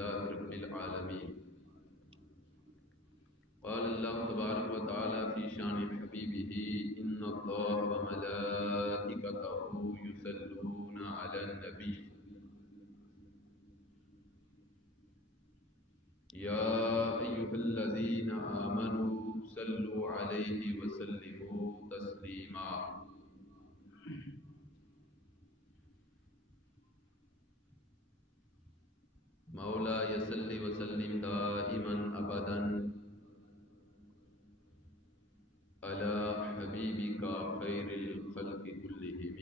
لله رب العالمين. قال الله تبارك وتعالى في شان حبيبه إن الله وملائكته يصلون على النبي يا أيها الذين آمنوا صلوا عليه وسلموا تسليما. مولاي صل وسلم دائما أبدا على حبيبك خير الخلق كلهم.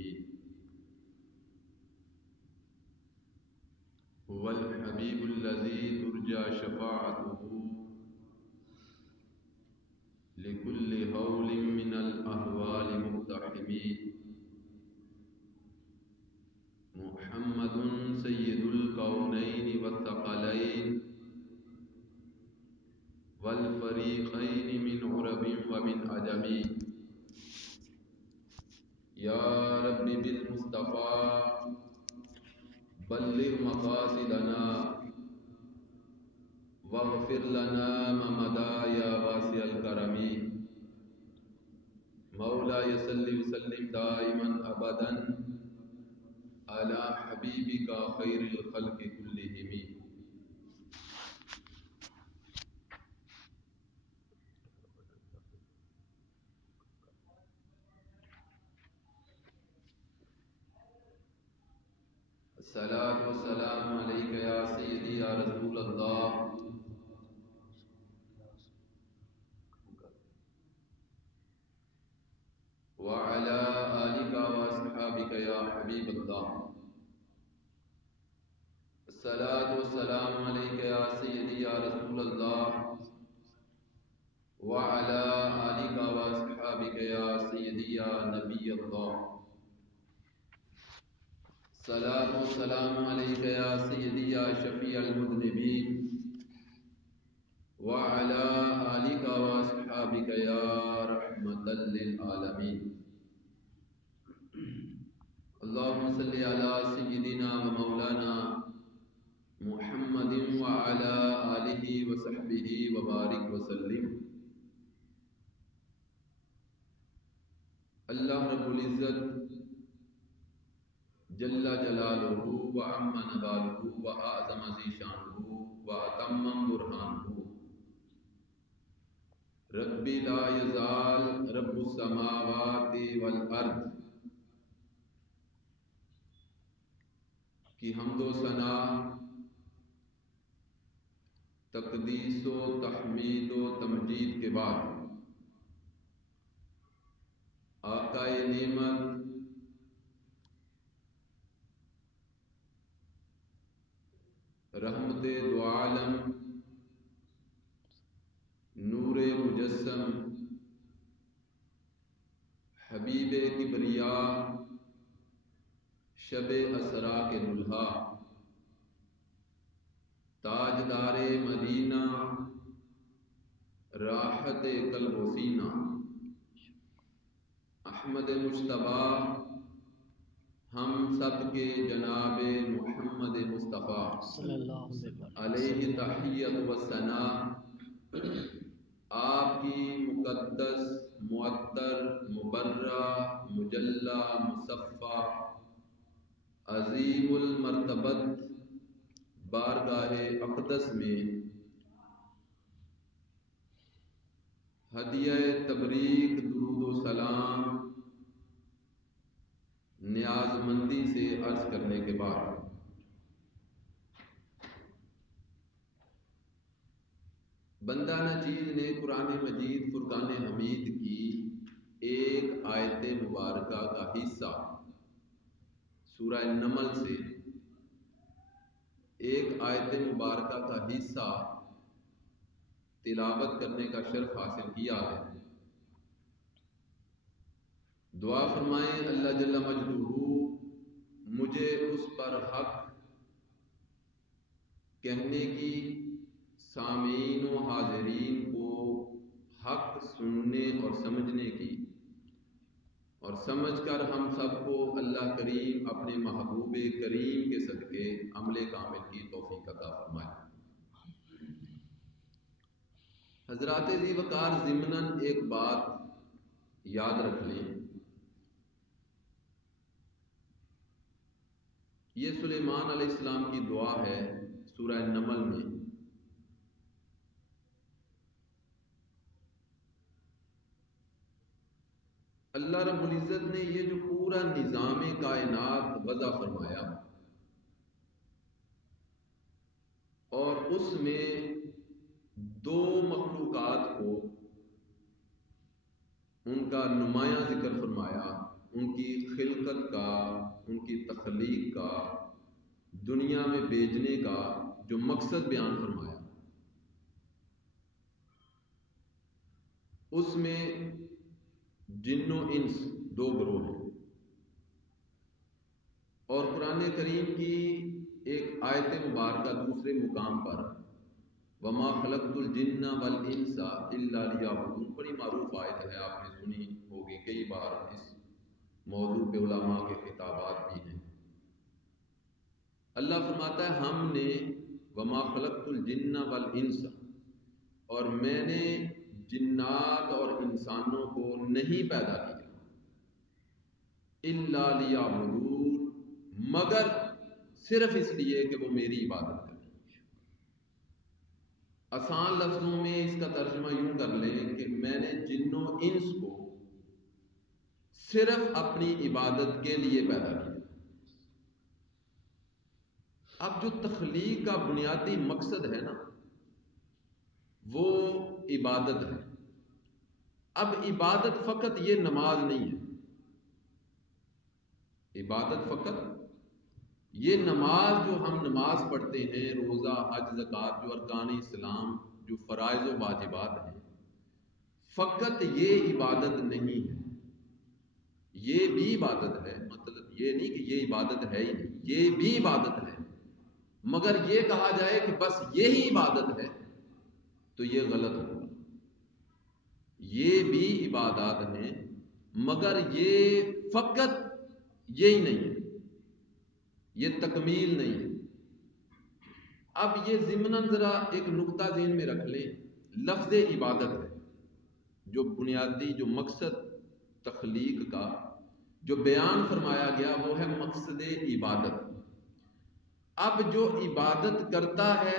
هو الحبيب الذي ترجى شفاعته لكل هول من الأهوال مقتحم. محمد سيد الكونين والثقلين والفريقين من عرب ومن عجم. يا رب بالمصطفى بلغ مقاصدنا واغفر لنا ما مضى يا واسع الكرم. مولاي صل وسلم دائما ابدا على حبيبك خير الخلق كلهم. الصلاة والسلام عليك يا سيدي يا رسول الله وعلى آلك وأصحابك يا حبيب الله. الصلاة والسلام عليك يا سيدي يا رسول الله وعلى آلك وأصحابك يا سيدي يا نبي الله. الصلاة والسلام عليك يا سيدي يا شفيع المذنبين وعلى آلك وأصحابك يا رحمة للعالمين. اللهم صل على سيدنا ومولانا محمد وعلى آلہ وصحبہ وبارک وسلم. اللہ رب العزت جل جلالہ وعم نوالہ وأعظم ذی شانہ وأتم برہانہ رب لا یزال رب السماوات والارض کی حمد و ثنا تقدیس و تحمید و تمجید کے بعد آقائے نعمت رحمت دو عالم نور مجسم حبیب کبریا شب اسرا کے دلہا تاجدار مدینہ راحت قلب و سینہ احمد مجتبیٰ ہم سب کے جناب محمد مصطفیٰ علیہ تحیت و ثنا آپ کی مقدس معطر مبرہ مجلہ مصفہ عظیم المرتبت بارگاہ اقدس میں ہدیہ تبریک درود و سلام نیاز مندی سے عرض کرنے کے بعد بندہ نچیز نے قرآن مجید فرقان حمید کی ایک آیت مبارکہ کا حصہ سورہ نمل سے ایک آیت مبارکہ کا حصہ تلاوت کرنے کا شرف حاصل کیا ہے. دعا فرمائیں اللہ جل مجدہ مجھے اس پر حق کہنے کی، سامعین و حاضرین کو حق سننے اور سمجھنے کی، اور سمجھ کر ہم سب کو اللہ کریم اپنے محبوب کریم کے صدقے عمل کامل کی توفیق عطا فرمائے. حضرات ذی وقار ضمناً ایک بات یاد رکھ لیں، یہ سلیمان علیہ السلام کی دعا ہے سورہ نمل میں. اللہ رب العزت نے یہ جو پورا نظام کائنات وضع فرمایا اور اس میں دو مخلوقات کو ان کا نمایاں ذکر فرمایا، ان کی خلقت کا، ان کی تخلیق کا، دنیا میں بھیجنے کا جو مقصد بیان فرمایا، اس میں جن و انس دو گروہ ہیں. اور قرآن کریم کی ایک آیت مبارکہ دوسرے مقام پر وما خلقت الجن والانس الا لیعبدون، بڑی معروف آیت ہے، آپ نے سنی ہوگی کئی بار، اس موضوع پہ علماء کے خطابات بھی ہیں. اللہ فرماتا ہے ہم نے وما خلقت الجن والانس، اور میں نے جنات اور انسانوں کو نہیں پیدا کیا الا لیعبدون، مگر صرف اس لیے کہ وہ میری عبادت کریں. آسان لفظوں میں اس کا ترجمہ یوں کر لیں کہ میں نے جن و انس کو صرف اپنی عبادت کے لیے پیدا کیا. اب جو تخلیق کا بنیادی مقصد ہے نا، وہ عبادت ہے. اب عبادت فقط یہ نماز نہیں ہے، عبادت فقط یہ نماز جو ہم نماز پڑھتے ہیں، روزہ، حج، زکوٰۃ، جو ارکان اسلام، جو فرائض و واجبات ہیں، فقط یہ عبادت نہیں ہے. یہ بھی عبادت ہے، مطلب یہ نہیں کہ یہ عبادت ہے ہی نہیں، یہ بھی عبادت ہے، مگر یہ کہا جائے کہ بس یہی عبادت ہے تو یہ غلط ہوگا. یہ بھی عبادات ہیں مگر یہ فقط یہی نہیں ہے، یہ تکمیل نہیں ہے. اب یہ ضمناً ذرا ایک نقطہ ذہن میں رکھ لیں، لفظ عبادت ہے جو بنیادی جو مقصد تخلیق کا جو بیان فرمایا گیا وہ ہے مقصد عبادت. اب جو عبادت کرتا ہے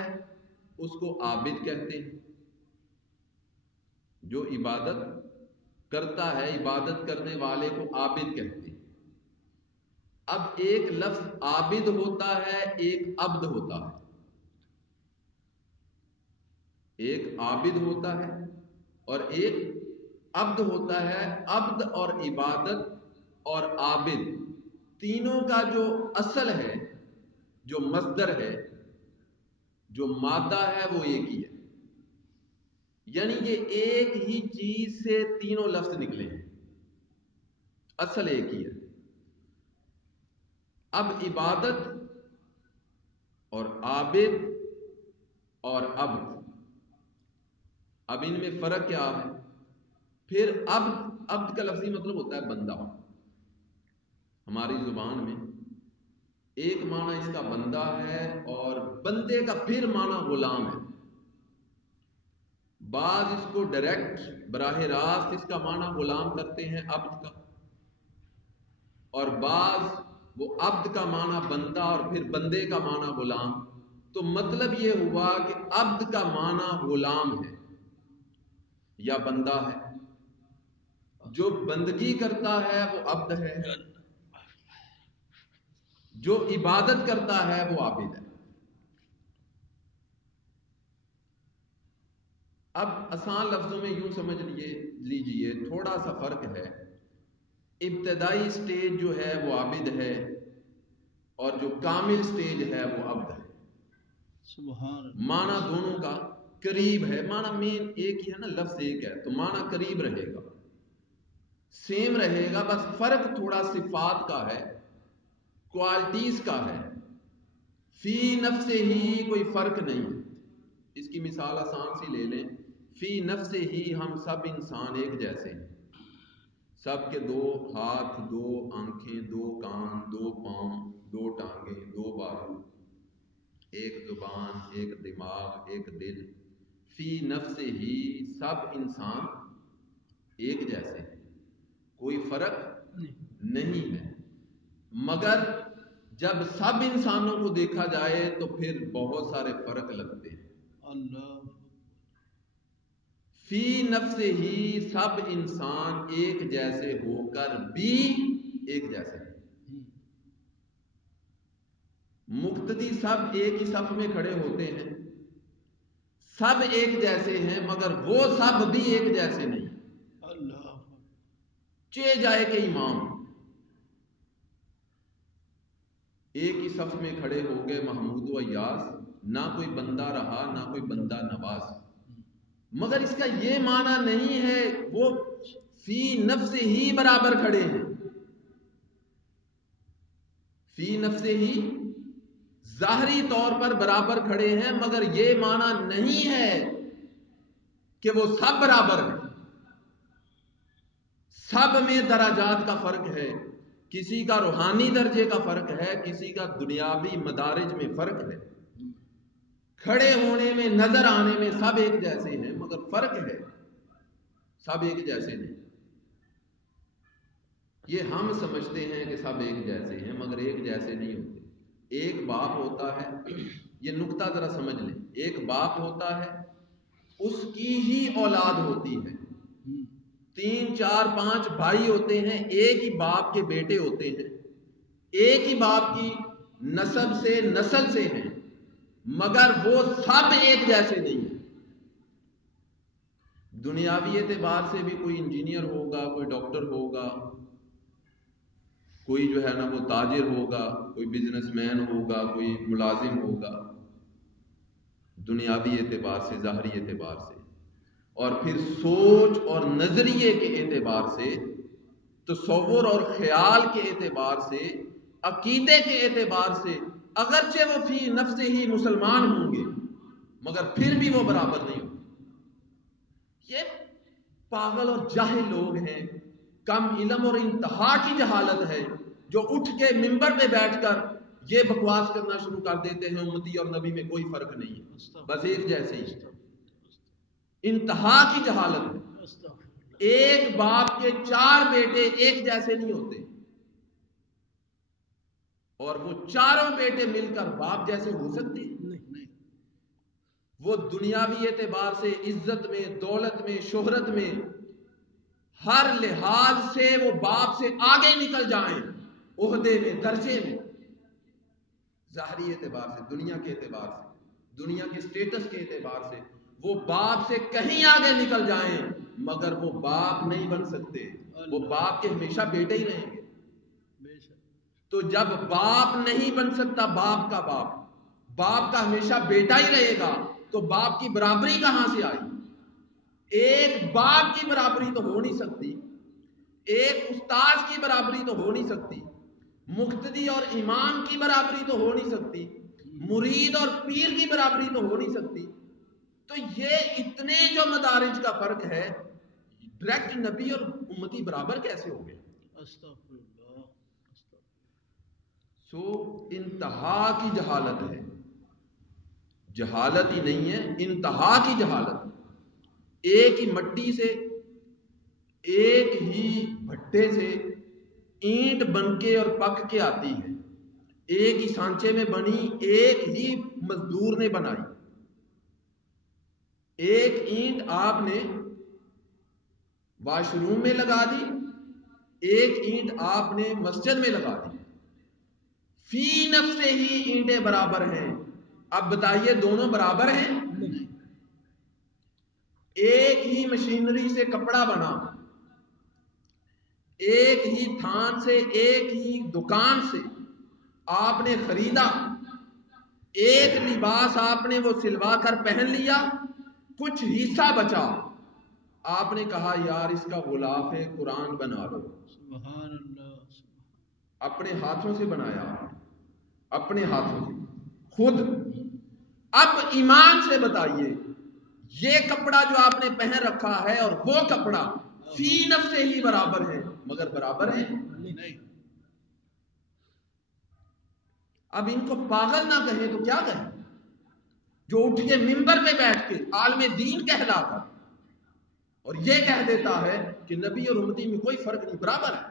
اس کو عابد کہتے ہیں، جو عبادت کرتا ہے، عبادت کرنے والے کو عابد کہتے ہیں. اب ایک لفظ عابد ہوتا ہے، ایک عبد ہوتا ہے. ایک عابد ہوتا ہے اور ایک عبد ہوتا ہے. عبد اور عبادت اور عابد تینوں کا جو اصل ہے، جو مصدر ہے، جو مادہ ہے، وہ ایک ہی ہے. یعنی یہ ایک ہی چیز سے تینوں لفظ نکلے ہیں، اصل ایک ہی ہے. اب عبادت اور عابد اور عبد، اب ان میں فرق کیا ہے؟ پھر عبد کا لفظی مطلب ہوتا ہے بندہ. ہماری زبان میں ایک معنی اس کا بندہ ہے اور بندے کا پھر معنی غلام ہے. بعض اس کو ڈائریکٹ براہ راست اس کا معنی غلام کرتے ہیں عبد کا، اور بعض وہ عبد کا معنی بندہ اور پھر بندے کا معنی غلام. تو مطلب یہ ہوا کہ عبد کا معنی غلام ہے یا بندہ ہے، جو بندگی کرتا ہے وہ عبد ہے، جو عبادت کرتا ہے وہ عابد ہے. اب آسان لفظوں میں یوں سمجھ لیجئے تھوڑا سا فرق ہے. ابتدائی سٹیج جو ہے وہ عابد ہے اور جو کامل سٹیج ہے وہ عبد ہے. سبحان معنی دونوں کا قریب ہے، معنی مین ایک ہی ہے نا، لفظ ایک ہے تو معنی قریب رہے گا، سیم رہے گا. بس فرق تھوڑا صفات کا ہے، کوالٹیز کا ہے. فی نفس ہی کوئی فرق نہیں. اس کی مثال آسان سی لے لیں، فی نفس ہی ہم سب انسان ایک جیسے ہیں. سب کے دو ہاتھ، دو آنکھیں، دو کان، دو پاؤں، دو ٹانگیں، دو بازو، ایک زبان، ایک دماغ، ایک دل. فی نفس ہی سب انسان ایک جیسے ہیں، کوئی فرق نہیں ہے، مگر جب سب انسانوں کو دیکھا جائے تو پھر بہت سارے فرق لگتے ہیں۔ اللہ فی نفس ہی سب انسان ایک جیسے ہو کر بھی ایک جیسے ہیں۔ مقتدی سب ایک ہی صف میں کھڑے ہوتے ہیں، سب ایک جیسے ہیں، مگر وہ سب بھی ایک جیسے نہیں۔ اللہ چے جائے کہ امام ایک ہی صف میں کھڑے ہو گئے، محمود و ایاز، نہ کوئی بندہ رہا نہ کوئی بندہ نواز، مگر اس کا یہ معنی نہیں ہے وہ فی نفس ہی برابر کھڑے ہیں۔ فی نفس ہی ظاہری طور پر برابر کھڑے ہیں، مگر یہ معنی نہیں ہے کہ وہ سب برابر ہیں۔ سب میں درجات کا فرق ہے، کسی کا روحانی درجے کا فرق ہے، کسی کا دنیاوی مدارج میں فرق ہے، کھڑے ہونے میں نظر آنے میں سب ایک جیسے ہیں، مگر فرق ہے، سب ایک جیسے نہیں۔ یہ ہم سمجھتے ہیں کہ سب ایک جیسے ہیں، مگر ایک جیسے نہیں ہوتے۔ ایک باپ ہوتا ہے، یہ نقطہ ذرا سمجھ لیں، ایک باپ ہوتا ہے، اس کی ہی اولاد ہوتی ہے، 3 4 5 بھائی ہوتے ہیں، ایک ہی باپ کے بیٹے ہوتے ہیں، ایک ہی باپ کی نسل سے ہیں، مگر وہ سب ایک جیسے نہیں ہیں۔ دنیاوی اعتبار سے بھی کوئی انجینئر ہوگا، کوئی ڈاکٹر ہوگا، کوئی جو ہے نا وہ تاجر ہوگا، کوئی بزنس مین ہوگا، کوئی ملازم ہوگا، دنیاوی اعتبار سے، ظاہری اعتبار سے، اور پھر سوچ اور نظریے کے اعتبار سے، تصور اور خیال کے اعتبار سے، عقیدے کے اعتبار سے، اگرچہ وہ فی نفس ہی مسلمان ہوں گے، مگر پھر بھی وہ برابر نہیں ہوں گے۔ یہ پاگل اور جاہل لوگ ہیں، کم علم اور انتہا کی جہالت ہے، جو اٹھ کے منبر پہ بیٹھ کر یہ بکواس کرنا شروع کر دیتے ہیں امتی اور نبی میں کوئی فرق نہیں ہے، بس ایک جیسے ہی۔ انتہا کی جہالت ہے۔ ایک باپ کے 4 بیٹے ایک جیسے نہیں ہوتے، اور وہ چاروں بیٹے مل کر باپ جیسے ہو سکتے ہیں؟ وہ دنیاوی اعتبار سے، عزت میں، دولت میں، شہرت میں، ہر لحاظ سے وہ باپ سے آگے نکل جائیں، عہدے میں، درجے میں، ظاہری اعتبار سے، دنیا کے اعتبار سے، دنیا کے سٹیٹس کے اعتبار سے وہ باپ سے کہیں آگے نکل جائیں، مگر وہ باپ نہیں بن سکتے، وہ باپ کے ہمیشہ بیٹے ہی رہیں گے۔ تو جب باپ نہیں بن سکتا، باپ کا باپ، باپ کا ہمیشہ بیٹا ہی رہے گا، تو باپ کی برابری کہاں سے آئی؟ ایک باپ کی برابری تو ہو نہیں سکتی، ایک استاد کی برابری تو ہو نہیں سکتی، مقتدی اور امام کی برابری تو ہو نہیں سکتی، مرید اور پیر کی برابری تو ہو نہیں سکتی۔ تو یہ اتنے جو مدارج کا فرق ہے، ڈائریکٹ نبی اور امتی برابر کیسے ہو گئے؟ استغفر اللہ۔ سو انتہا کی جہالت ہے، جہالت ہی نہیں ہے، انتہا کی جہالت ہے۔ ایک ہی مٹی سے، ایک ہی بھٹے سے اینٹ بن کے اور پک کے آتی ہے، ایک ہی سانچے میں بنی، ایک ہی مزدور نے بنائی۔ ایک اینٹ آپ نے واش روم میں لگا دی، ایک اینٹ آپ نے مسجد میں لگا دی، فی نفس ہی اینٹیں برابر ہیں۔ اب بتائیے دونوں برابر ہیں؟ ایک ہی مشینری سے کپڑا بنا، ایک ہی تھان سے، ایک ہی دکان سے آپ نے خریدا، ایک لباس آپ نے وہ سلوا کر پہن لیا، کچھ حصہ بچا، آپ نے کہا یار اس کا غلاف قرآن بنا لو۔ سبحان اللہ۔ اپنے ہاتھوں سے بنایا، اپنے ہاتھوں سے خود۔ اب ایمان سے بتائیے، یہ کپڑا جو آپ نے پہن رکھا ہے اور وہ کپڑا فی نفس ہی برابر ہے، مگر برابر ہے نہیں۔ اب ان کو پاگل نہ کہیں تو کیا کہیں؟ جو اٹھ کے منبر پہ بیٹھ کے عالم دین کہلا کر اور یہ کہہ دیتا ہے کہ نبی اور امتی میں کوئی فرق نہیں، برابر ہے۔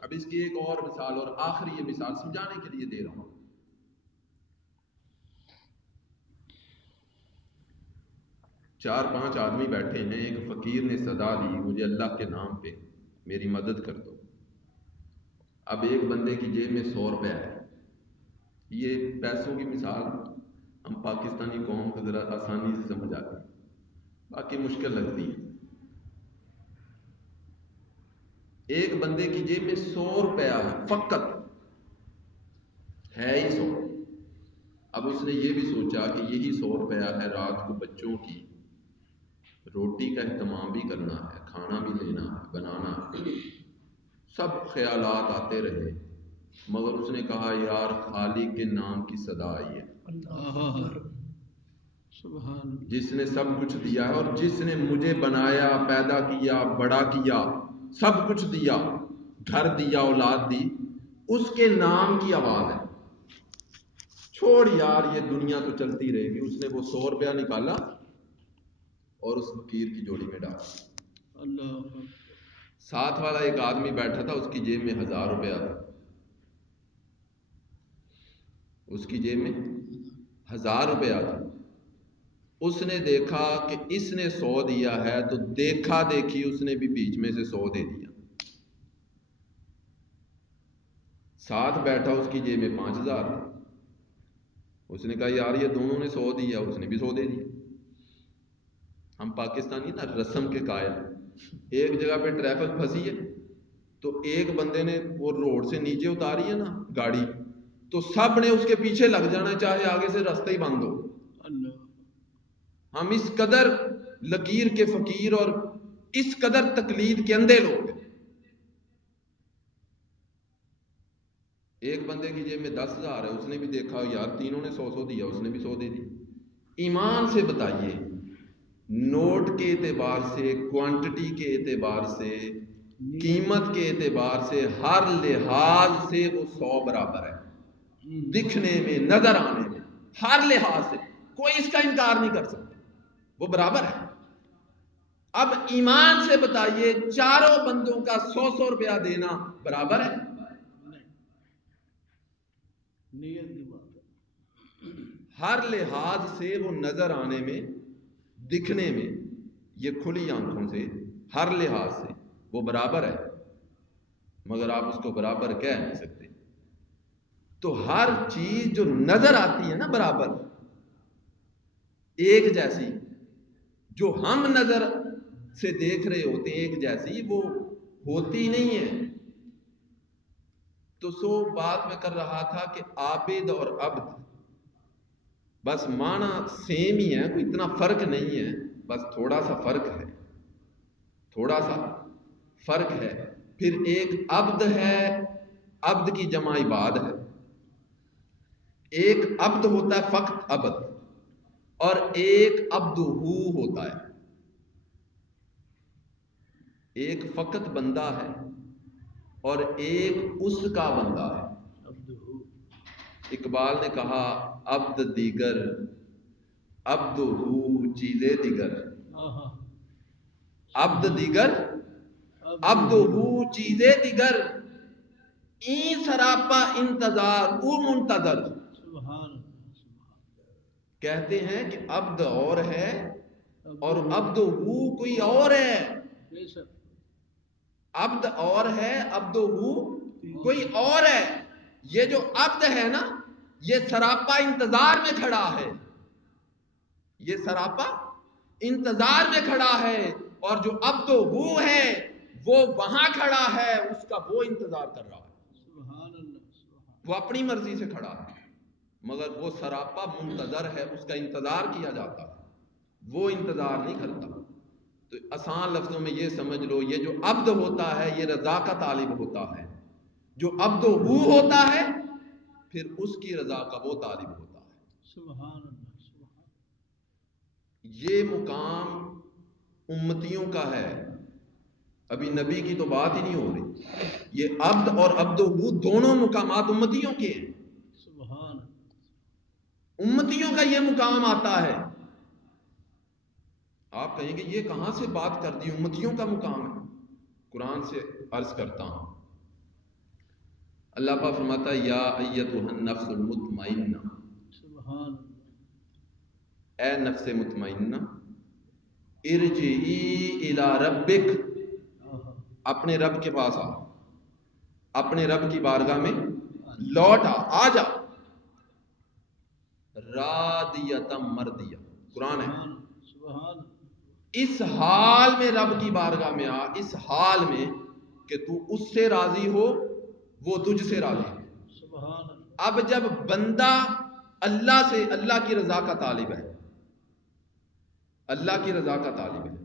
اب اس کی ایک اور مثال، اور آخری یہ مثال سمجھانے کے لیے دے رہا ہوں۔ 4-5 آدمی بیٹھے ہیں، ایک فقیر نے صدا دی مجھے اللہ کے نام پہ میری مدد کر دو۔ اب ایک بندے کی جیب میں 100 روپے ہے۔ یہ پیسوں کی مثال ہم پاکستانی قوم کو ذرا آسانی سے سمجھ آتی ہے، باقی مشکل لگتی ہے۔ ایک بندے کی جیب میں 100 روپیہ ہے، فقط ہے ہی 100۔ اب اس نے یہ بھی سوچا کہ یہی 100 روپیہ ہے، رات کو بچوں کی روٹی کا اہتمام بھی کرنا ہے، کھانا بھی لینا ہے، بنانا ہے، سب خیالات آتے رہے، مگر اس نے کہا یار خالق کے نام کی صدا آئی ہے، جس نے سب کچھ دیا ہے اور جس نے مجھے بنایا، پیدا کیا، بڑا کیا، سب کچھ دیا، گھر دیا، اولاد دی، اس کے نام کی آواز ہے۔ چھوڑ یار یہ دنیا تو چلتی رہے گی۔ اس نے وہ 100 روپیہ نکالا اور اس فقیر کی جوڑی میں ڈالا۔ اللہ، ساتھ والا ایک آدمی بیٹھا تھا، اس کی جیب میں 1000 روپیہ تھا، اس کی جیب میں 1000 روپیہ تھا۔ اس نے دیکھا کہ اس نے 100 دیا ہے تو دیکھا دیکھی اس نے بھی بیچ میں سے 100 دے دیا۔ ساتھ بیٹھا اس کی جیب میں 5000 تھا، اس نے کہا یار یہ دونوں نے 100 دیا، اس نے بھی 100 دے دیا۔ ہم پاکستانی نا رسم کے قائل، ایک جگہ پہ ٹریفک پھنسی ہے تو ایک بندے نے وہ روڈ سے نیچے اتاری ہے نا گاڑی، تو سب نے اس کے پیچھے لگ جانا ہے، چاہے آگے سے رستہ ہی بند ہو۔ ہم اس قدر لکیر کے فقیر اور اس قدر تقلید کے اندھے لوگ ہیں۔ ایک بندے کی جیب میں 10,000 ہے، اس نے بھی دیکھا یار تینوں نے 100 دیا، اس نے بھی 100 دے دی۔ ایمان سے بتائیے، نوٹ کے اعتبار سے، کوانٹٹی کے اعتبار سے، قیمت کے اعتبار سے، ہر لحاظ سے وہ 100 برابر ہے، دکھنے میں، نظر آنے میں، ہر لحاظ سے کوئی اس کا انکار نہیں کر سکتا، وہ برابر ہے۔ اب ایمان سے بتائیے چاروں بندوں کا 100 روپیہ دینا برابر ہے؟ نیت کی بات ہے۔ ہر لحاظ سے وہ نظر آنے میں، دکھنے میں، یہ کھلی آنکھوں سے، ہر لحاظ سے وہ برابر ہے، مگر آپ اس کو برابر کہہ نہیں سکتے۔ تو ہر چیز جو نظر آتی ہے نا برابر، ایک جیسی، جو ہم نظر سے دیکھ رہے ہوتے ہیں ایک جیسی، وہ ہوتی نہیں ہے۔ تو بات میں کر رہا تھا کہ عابد اور عبد بس معنی سیم ہی ہے، کوئی اتنا فرق نہیں ہے، بس تھوڑا سا فرق ہے، تھوڑا سا فرق ہے۔ پھر ایک عبد ہے، عبد کی جمع عباد ہے، ایک عبد ہوتا ہے فقط عبد، اور ایک عبد ہوتا ہے، ایک فقط بندہ ہے اور ایک اس کا بندہ ہے۔ اقبال نے کہا عبد دیگر، عبد ہو چیزیں دیگر، عبد دیگر، عبد ہو چیزیں دیگر، این سراپا انتظار او منتظر۔ کہتے ہیں کہ عبد اور ہے اور عبد ہو کوئی اور ہے، عبد اور ہے، عبد ہو کوئی اور ہے۔ یہ جو عبد ہے نا یہ سراپا انتظار میں کھڑا ہے، یہ سراپا انتظار میں کھڑا ہے، اور جو عبد ہو ہے وہ وہاں کھڑا ہے، اس کا وہ انتظار کر رہا ہے، وہ اپنی مرضی سے کھڑا ہے، مگر وہ سراپا منتظر ہے، اس کا انتظار کیا جاتا ہے، وہ انتظار نہیں کرتا۔ تو آسان لفظوں میں یہ سمجھ لو، یہ جو عبد ہوتا ہے یہ رضا کا طالب ہوتا ہے، جو عبد ہو ہوتا ہے پھر اس کی رضا کا وہ طالب ہوتا ہے۔ سبحان اللہ۔ یہ مقام امتیوں کا ہے، ابھی نبی کی تو بات ہی نہیں ہو رہی۔ یہ عبد اور عبد ہو دونوں مقامات امتیوں کے ہیں۔ سبحان امتیوں کا یہ مقام آتا ہے. آپ کہیں گے یہ کہاں سے بات کر دی, امتیوں کا مقام ہے. قرآن سے عرض کرتا ہوں, اللہ پاک فرماتا ہے یا ایتھا النفس المطمئنہ, سبحان اے نفس مطمئنہ, ارجعی الی ربک, اپنے رب کے پاس آ, اپنے رب کی بارگاہ میں لوٹ آ جا, راضیۃ مرضیہ, قرآن ہے. سبحان اس حال میں رب کی بارگاہ میں آ, اس حال میں کہ تو اس سے راضی ہو, وہ تجھ سے راضی ہو. سبحان اب جب بندہ اللہ سے, اللہ کی رضا کا طالب ہے, اللہ کی رضا کا طالب ہے,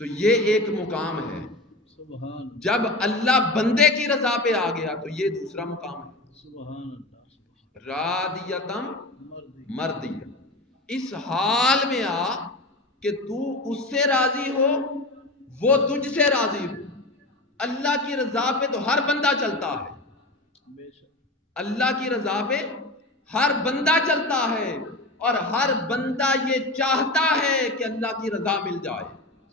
تو یہ ایک مقام ہے. سبحان جب اللہ بندے کی رضا پہ آ گیا تو یہ دوسرا مقام ہے, سبحان اللہ راضیتم مرضی مرضیہ. اس حال میں آ کہ تو اس سے راضی ہو, وہ تجھ سے راضی ہو. اللہ کی رضا پہ تو ہر بندہ چلتا ہے, بے شک اللہ کی رضا پہ ہر بندہ چلتا ہے, اور ہر بندہ یہ چاہتا ہے کہ اللہ کی رضا مل جائے,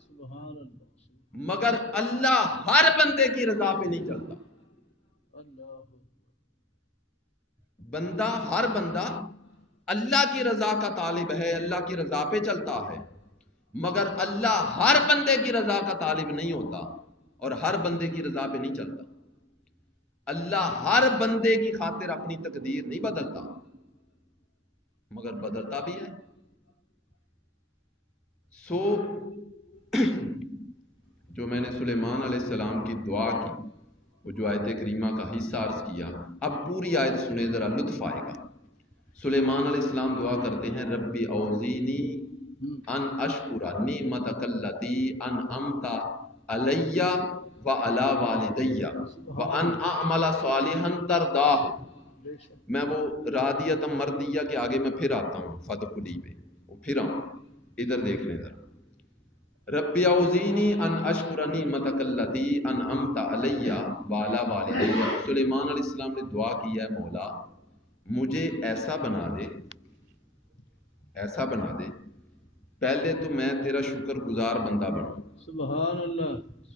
سبحان اللہ مگر اللہ ہر بندے کی رضا پہ نہیں چلتا. اللہ بندہ, ہر بندہ اللہ کی رضا کا طالب ہے, اللہ کی رضا پہ چلتا ہے, مگر اللہ ہر بندے کی رضا کا طالب نہیں ہوتا اور ہر بندے کی رضا پہ نہیں چلتا. اللہ ہر بندے کی خاطر اپنی تقدیر نہیں بدلتا, مگر بدلتا بھی ہے. سو جو میں نے سلیمان علیہ السلام کی دعا کی, وہ جو آیت کریمہ کا حصہ عرض کیا, اب پوری آیت سنے ذرا لطف آئے گا. سلیمان علیہ السلام دعا کرتے ہیں ربی اوزینی ان اشکر نعمتک التی انعمت علی وعلی والدی وان اعمل صالحا ترضاہ. بے شک میں وہ راضیۃ مرضیہ کے آگے میں پھر آتا ہوں, فدخلی پہ وہ پھر آؤں, ادھر دیکھ لیں ذرا. ربی اوزینی ان اشکر نعمتک التی انعمت علی وعلی والدی. سلیمان علیہ السلام نے دعا کی ہے مولا مجھے ایسا بنا دے, ایسا بنا دے, پہلے تو میں تیرا شکر گزار بندہ بنوں. سبحان اللہ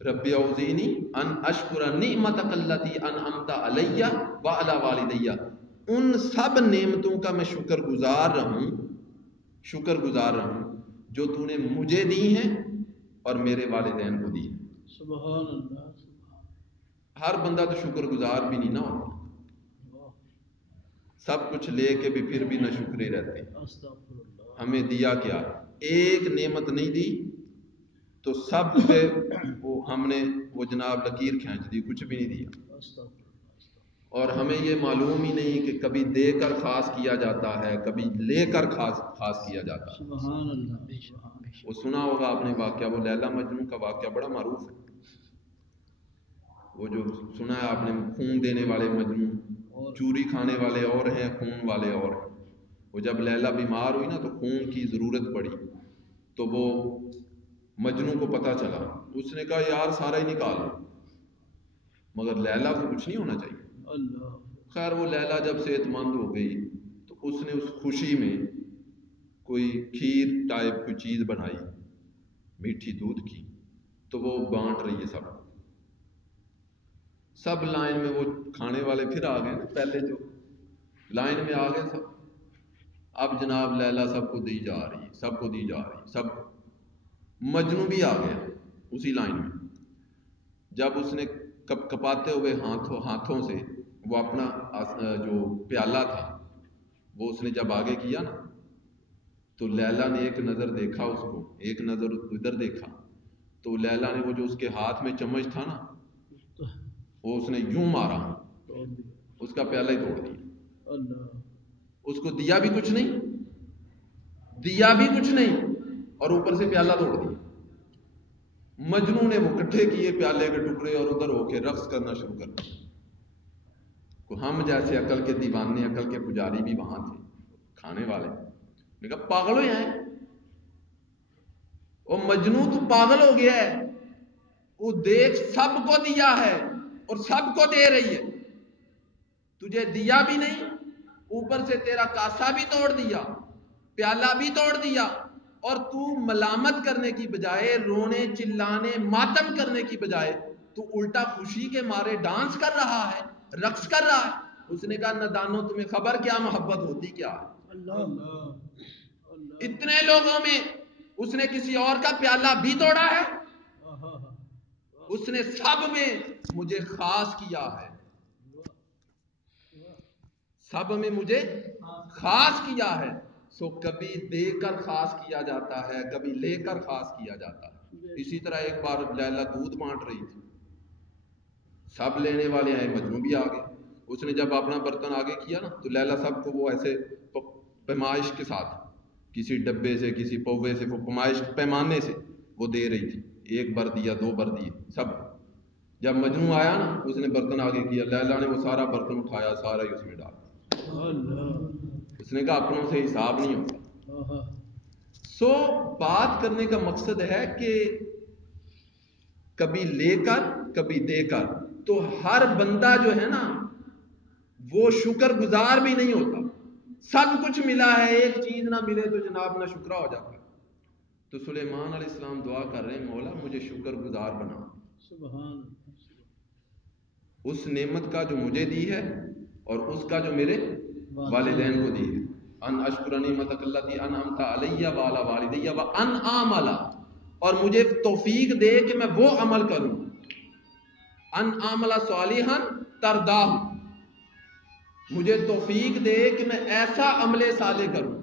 ربی اوزینی ان اشکر نعمتک التی انعمت علی وعلی والدی, ان سب نعمتوں کا میں شکر گزار رہوں, شکر گزار رہوں جو تو نے مجھے دی ہیں اور میرے والدین کو دی ہیں. سبحان اللہ ہر بندہ تو شکر گزار بھی نہیں نہ ہوتا, سب کچھ لے کے بھی پھر بھی نہ شکرے رہتے ہیں. استغفر اللہ ہمیں دیا کیا, ایک نعمت نہیں دی تو سب پہ وہ ہم نے وہ جناب لکیر کھینچ دی, کچھ بھی نہیں دیا. استغفر اور ہمیں یہ معلوم ہی نہیں کہ کبھی دے کر خاص کیا جاتا ہے, کبھی لے کر خاص کیا جاتا ہے. سبحان اللہ سبحان وہ سنا ہوگا آپ نے واقعہ, وہ لیلا مجنون کا واقعہ بڑا معروف ہے. وہ جو سنا ہے آپ نے, خون دینے والے مجنون, اور چوری کھانے والے اور ہیں, خون والے اور ہیں. وہ جب لیلا بیمار ہوئی نا تو خون کی ضرورت پڑی, تو وہ مجنوں کو پتہ چلا, اس نے کہا یار سارا ہی نکالو, مگر لیلا کو کچھ نہیں ہونا چاہیے. اللہ خیر وہ لیلا جب صحت مند ہو گئی تو اس نے اس خوشی میں کوئی کھیر ٹائپ کوئی چیز بنائی میٹھی دودھ کی, تو وہ بانٹ رہی ہے سب کو. سب لائن میں, وہ کھانے والے پھر آ گئے نا, پہلے جو لائن میں آ گئے سب. اب جناب لیلا سب کو دی جا رہی, سب کو دی جا رہی, سب. مجنوں بھی آ گیا اسی لائن میں. جب اس نے کپاتے ہوئے ہاتھوں سے وہ اپنا جو پیالہ تھا وہ اس نے جب آگے کیا نا, تو لیلا نے ایک نظر دیکھا اس کو, ایک نظر ادھر دیکھا, تو لیلا نے وہ جو اس کے ہاتھ میں چمچ تھا نا, وہ اس نے یوں مارا, اس کا پیالہ ہی توڑ دیا. اللہ اس کو دیا بھی کچھ نہیں, دیا بھی کچھ نہیں, اور اوپر سے پیالہ توڑ دیا. مجنوں نے وہ کٹھے کیے پیالے کے ٹکڑے اور ادھر ہو کے رقص کرنا شروع کر دیا. ہم جیسے عقل کے دیوانے, عقل کے پجاری بھی وہاں تھے, کھانے والے. میں کہا پاگل ہو جائیں, وہ مجنوں تو پاگل ہو گیا ہے, وہ دیکھ سب کو دیا ہے اور سب کو دے رہی ہے, تجھے دیا بھی نہیں, اوپر سے تیرا کاسا بھی توڑ دیا، پیالہ بھی توڑ دیا، اور تو ملامت کرنے کی بجائے، رونے چلانے ماتم کرنے کی بجائے تو الٹا خوشی کے مارے ڈانس کر رہا ہے، رقص کر رہا ہے۔ اس نے کہا نادانو تمہیں خبر کیا محبت ہوتی کیا ہے؟ اتنے لوگوں میں اس نے کسی اور کا پیالہ بھی توڑا ہے، اس نے سب میں مجھے خاص کیا ہے، سب میں مجھے خاص کیا ہے۔ سو کبھی دے کر خاص کیا جاتا ہے، کبھی لے کر خاص کیا جاتا ہے۔ اسی طرح ایک بار لیلا دودھ بانٹ رہی تھی، سب لینے والے آئے، مجنوں بھی آ گئے۔ اس نے جب اپنا برتن آگے کیا نا تو لیلا سب کو وہ ایسے پیمائش کے ساتھ کسی ڈبے سے کسی پوے سے وہ پیمانے سے وہ دے رہی تھی، ایک بر دیا، دو بر دیے سب۔ جب مجنوں آیا نا اس نے برتن آگے کیا، لیلا نے وہ سارا برتن اٹھایا، سارا ہی اس میں ڈال دیا۔ اس نے کہا اپنوں سے حساب نہیں ہوتا۔ سو بات کرنے کا مقصد ہے کہ کبھی لے کر کبھی دے کر، تو ہر بندہ جو ہے نا وہ شکر گزار بھی نہیں ہوتا۔ سب کچھ ملا ہے، ایک چیز نہ ملے تو جناب نہ شکرا ہو جاتا ہے۔ تو سلیمان علیہ السلام دعا کر رہے ہیں مولا مجھے شکر گزار بنا، سبحان اس نعمت کا جو مجھے دی ہے اور اس کا جو میرے والدین کو دی ہے۔ ان اشکر نعمتک التی انعمت علی وعلی والدی وان اعمل، اور مجھے توفیق دے کہ میں وہ عمل کروں، ان اعمل صالحا ترداہ، مجھے توفیق دے کہ میں ایسا عمل صالح کروں،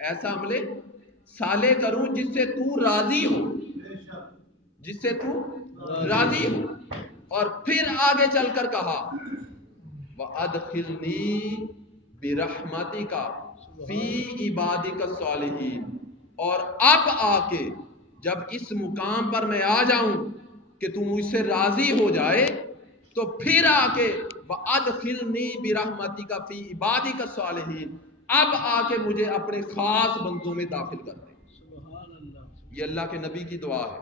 ایسا عمل صالح کروں جس سے تو راضی ہو، جس سے تو راضی ہو۔ اور پھر آگے چل کر کہا وَأَدْخِلْنِي بِرَحْمَتِكَ فِي عِبَادِكَ الصَّالِحِينَ، اور اب آ کے جب اس مقام پر میں آ جاؤں کہ تو مجھ سے راضی ہو جائے تو پھر آ کے وَأَدْخِلْنِي بِرَحْمَتِكَ فِي عِبَادِكَ الصَّالِحِينَ، اب آ کے مجھے اپنے خاص بندوں میں داخل کر دے۔ یہ اللہ کے نبی کی دعا ہے،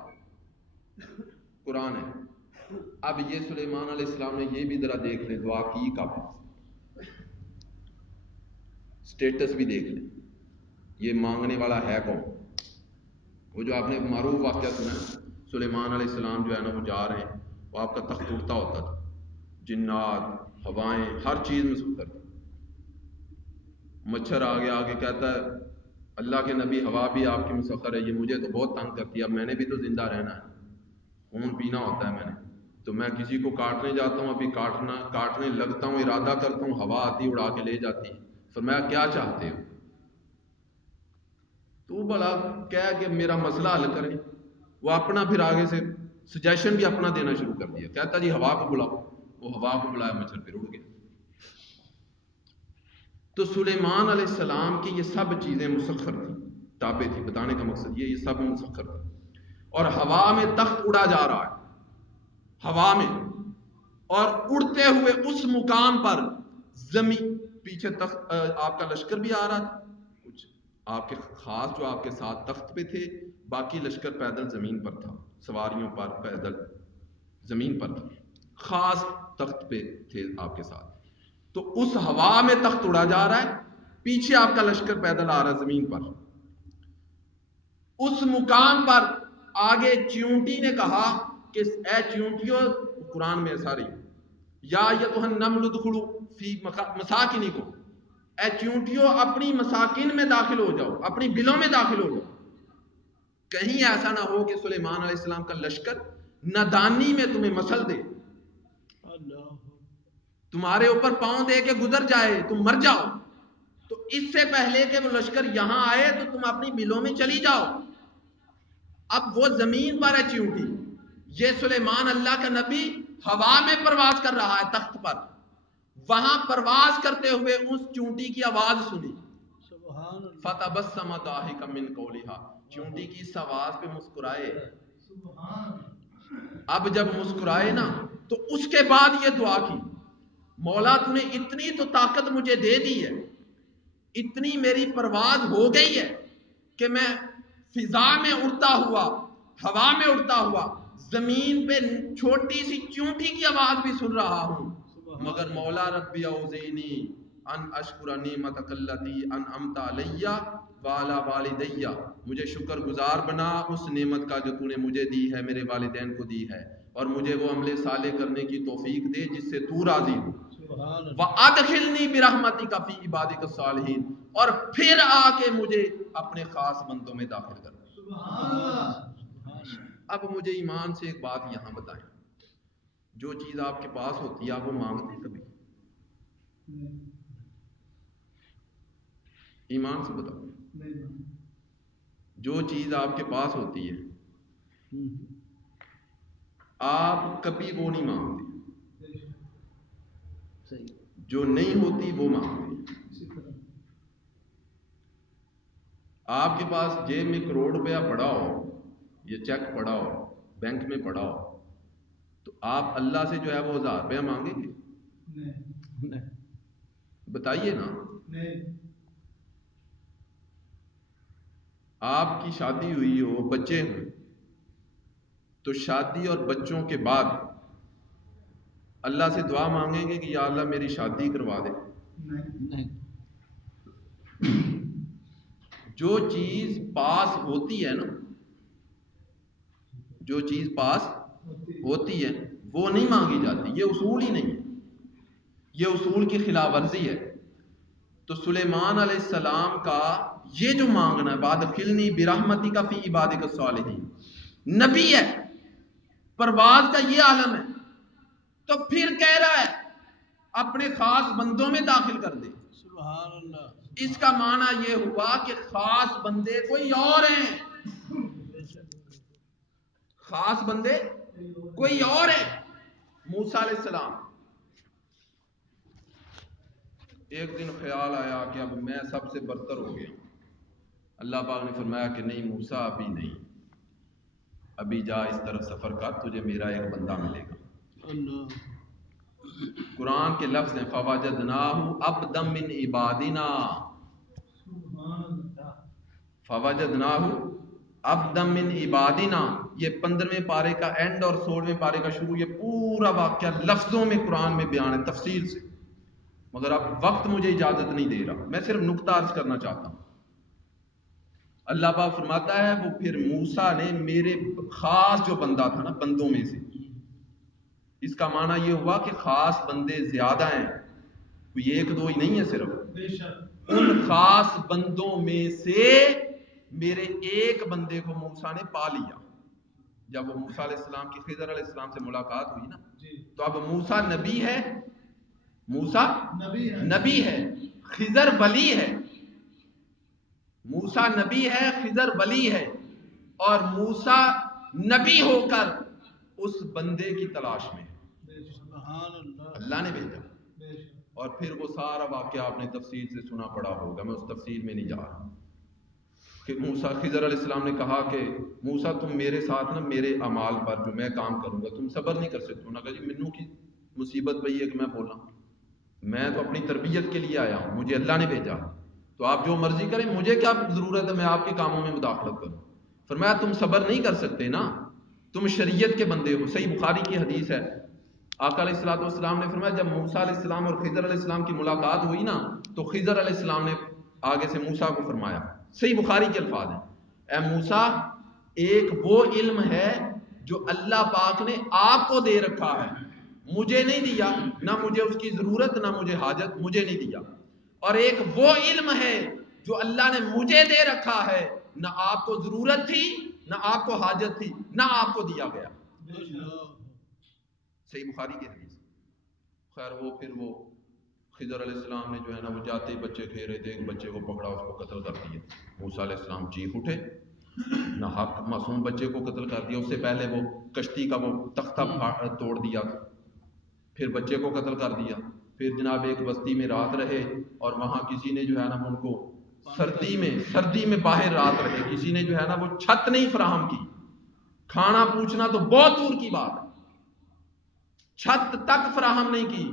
قرآن ہے۔ اب یہ سلیمان علیہ السلام نے یہ بھی ذرا دیکھ لیں دعا کی کب، سٹیٹس بھی دیکھ لیں، یہ مانگنے والا ہے کون۔ وہ جو آپ نے معروف واقعہ سنا ہے، سلیمان علیہ السلام جو ہے نا وہ جا رہے ہیں، وہ آپ کا تخت اڑتا ہوتا تھا، جنات ہوائیں ہر چیز مسخر تھی۔ مچھر آگے آگے کہتا ہے اللہ کے نبی ہوا بھی آپ کی مسخر ہے، یہ مجھے تو بہت تنگ کرتی ہے، اب میں نے بھی تو زندہ رہنا ہے، خون پینا ہوتا ہے میں نے، تو میں کسی کو کاٹنے جاتا ہوں، ابھی کاٹنے لگتا ہوں، ارادہ کرتا ہوں، ہوا آتی اڑا کے لے جاتی ہے۔ فرمایا کیا چاہتے ہو؟ تو بڑا کہہ کہ میرا مسئلہ حل کریں۔ وہ اپنا پھر آگے سے سجیشن بھی اپنا دینا شروع کر دیا، کہتا جی ہوا کو بلاؤ، وہ ہوا کو بلایا، مچھر پھر اڑ گیا۔ تو سلیمان علیہ السلام کی یہ سب چیزیں مسخر تھیں، تابع تھی، بتانے کا مقصد یہ سب مسخر تھی۔ اور ہوا میں تخت اڑا جا رہا ہے، ہوا میں، اور اڑتے ہوئے اس مقام پر زمین، پیچھے تخت آپ کا لشکر بھی آ رہا تھا، کچھ آپ کے خاص جو آپ کے ساتھ تخت پہ تھے، باقی لشکر پیدل زمین پر تھا، سواریوں پر پیدل زمین پر تھا، خاص تخت پہ تھے آپ کے ساتھ۔ تو اس ہوا میں تخت اڑا جا رہا ہے، پیچھے آپ کا لشکر پیدل آ رہا ہے زمین پر۔ اس مقام پر آگے چیونٹی نے کہا کہ اے چیونٹیوں، قرآن میں ایسا رہی یا ایھا النمل ادخلوا فی مساکنکم، اے چیونٹیوں اپنی مساکن میں داخل ہو جاؤ، اپنی بلوں میں داخل ہو جاؤ۔ کہیں ایسا نہ ہو کہ سلیمان علیہ السلام کا لشکر نادانی میں تمہیں مسل دے، تمہارے اوپر پاؤں دے کے گزر جائے، تم مر جاؤ۔ تو اس سے پہلے کہ وہ لشکر یہاں آئے تو تم اپنی بلوں میں چلی جاؤ۔ اب وہ زمین پر ہے چیونٹی، یہ سلیمان اللہ کا نبی ہوا میں پرواز کر رہا ہے تخت پر، وہاں پرواز کرتے ہوئے اس چیونٹی کی آواز سنی، فَتَبَسَّمَ ضَاحِكًا مِّن قَوْلِهَا، چیونٹی کی اس آواز پہ مسکرائے۔ اب جب مسکرائے نا تو اس کے بعد یہ دعا کی، مولا تو نے اتنی تو طاقت مجھے دے دی ہے، اتنی میری پرواز ہو گئی ہے کہ میں فضا میں اڑتا ہوا، ہوا میں اڑتا ہوا، زمین پہ چھوٹی سی چیونٹی کی آواز بھی سن رہا ہوں، مگر مولا ربی اوزینی ان اشکر نعمتک التی انعمت علی وعلی والدی، مجھے شکر گزار بنا اس نعمت کا جو تو نے مجھے دی ہے، میرے والدین کو دی ہے، اور مجھے وہ عمل صالح کرنے کی توفیق دے جس سے تو راضی ہو، وَأَدْخِلْنِي بِرَحْمَتِكَ فِي عِبَادِكَ الصَّالِحِينَ، اور پھر آ کے مجھے اپنے خاص بندوں میں داخل کر۔ اب مجھے ایمان سے ایک بات یہاں بتائیں، جو چیز آپ کے پاس ہوتی ہے آپ وہ مانگتے ہیں کبھی؟ ایمان سے بتاؤ، جو چیز آپ کے پاس ہوتی ہے آپ کبھی وہ نہیں مانگتے، جو نہیں ہوتی وہ مانگتے ہیں۔ آپ کے پاس جیب میں کروڑ روپیہ پڑا ہو، یہ چیک پڑا ہو، بینک میں پڑا ہو، تو آپ اللہ سے جو ہے وہ 1000 روپیہ مانگیں گے؟ بتائیے نا۔ آپ کی شادی ہوئی ہو، بچے ہوں، تو شادی اور بچوں کے بعد اللہ سے دعا مانگیں گے کہ یا اللہ میری شادی کروا دے؟ جو چیز پاس ہوتی ہے نا، جو چیز پاس ہوتی ہے وہ نہیں مانگی جاتی، یہ اصول ہی نہیں ہے، یہ اصول کی خلاف ورزی ہے۔ تو سلیمان علیہ السلام کا یہ جو مانگنا ہے، وَأَدْخِلْنِي بِرَحْمَتِكَ فِي عِبَادِكَ الصَّالِحِينَ، نبی ہے، پرواز کا یہ عالم ہے، تو پھر کہہ رہا ہے اپنے خاص بندوں میں داخل کر دے۔ سبحان اللہ۔ اس کا معنی یہ ہوا کہ خاص بندے کوئی اور ہیں، خاص بندے کوئی اور ہیں۔ موسیٰ علیہ السلام، ایک دن خیال آیا کہ اب میں سب سے برتر ہو گیا، اللہ پاک نے فرمایا کہ نہیں موسیٰ ابھی نہیں، ابھی جا اس طرف سفر کر، تجھے میرا ایک بندہ ملے گا۔ اللہ، قرآن کے لفظ ہیں فَوَجَدْنَاهُ عَبْدًا مِّنْ عِبَادِنَا، فَوَجَدْنَاهُ عَبْدًا مِّنْ عِبَادِنَا، یہ 15ویں پارے کا اینڈ اور 16ویں پارے کا شروع، یہ پورا واقعہ لفظوں میں قرآن میں بیان ہے تفصیل سے، مگر اب وقت مجھے اجازت نہیں دے رہا، میں صرف نقطہ عرض کرنا چاہتا ہوں۔ اللہ پاک فرماتا ہے وہ پھر موسیٰ نے میرے خاص جو بندہ تھا نا بندوں میں سے، اس کا معنی یہ ہوا کہ خاص بندے زیادہ ہیں، کوئی ایک دو ہی نہیں ہے صرف، ان خاص بندوں میں سے میرے ایک بندے کو موسیٰ نے پا لیا۔ جب وہ موسیٰ علیہ السلام کی خضر علیہ السلام سے ملاقات ہوئی نا، تو اب موسیٰ نبی ہے، موسیٰ نبی ہے، خضر ولی ہے، موسیٰ نبی ہے، خضر ولی ہے، اور موسیٰ نبی ہو کر اس بندے کی تلاش میں اللہ نے بھیجا۔ اور پھر وہ سارا واقعہ آپ نے تفصیل سے سنا پڑا ہوگا، میں اس تفصیل میں نہیں جا رہا، کہ موسیٰ خضر علیہ السلام نے کہا کہ موسیٰ تم میرے ساتھ نا میرے اعمال پر جو میں کام کروں گا تم صبر نہیں کر سکتے؟ انہوں نے کہا جی منو کی مصیبت پئی ہے کہ میں بولا، میں تو اپنی تربیت کے لیے آیا ہوں، مجھے اللہ نے بھیجا، تو آپ جو مرضی کریں، مجھے کیا ضرورت ہے میں آپ کے کاموں میں مداخلت کروں؟ فرمایا تم صبر نہیں کر سکتے نا، تم شریعت کے بندے ہو۔ صحیح بخاری کی حدیث ہے، آقا علیہ الصلوۃ والسلام نے فرمایا جب موسیٰ علیہ السلام اور خضر علیہ السلام کی ملاقات ہوئی نا، تو خضر علیہ السلام نے آگے سے موسیٰ کو فرمایا، صحیح بخاری کے الفاظ ہیں، اے موسیٰ ایک وہ علم ہے جو اللہ پاک نے آپ کو دے رکھا ہے، مجھے نہیں دیا، نہ مجھے اس کی ضرورت نہ مجھے حاجت، مجھے نہیں دیا، اور ایک وہ علم ہے جو اللہ نے مجھے دے رکھا ہے، نہ آپ کو ضرورت تھی نہ آپ کو حاجت تھی، نہ آپ کو دیا گیا۔ صحیح بخاری کی حدیث۔ خیر وہ پھر وہ خضر علیہ السلام نے جو ہے نا وہ جاتے ہی بچے کھیل رہے تھے، ایک بچے کو پکڑا، اس کو قتل کر دیا۔ موسیٰ علیہ السلام چیخ اٹھے، نہ حق معصوم بچے کو قتل کر دیا، اس سے پہلے وہ کشتی کا وہ تختہ توڑ دیا، پھر بچے کو قتل کر دیا، پھر جناب ایک بستی میں رات رہے، اور وہاں کسی نے جو ہے نا ان کو سردی میں باہر رات رہے، کسی نے جو ہے نا وہ چھت نہیں فراہم کی، کھانا پوچھنا تو بہت دور کی بات ہے، چھت تک فراہم نہیں کی،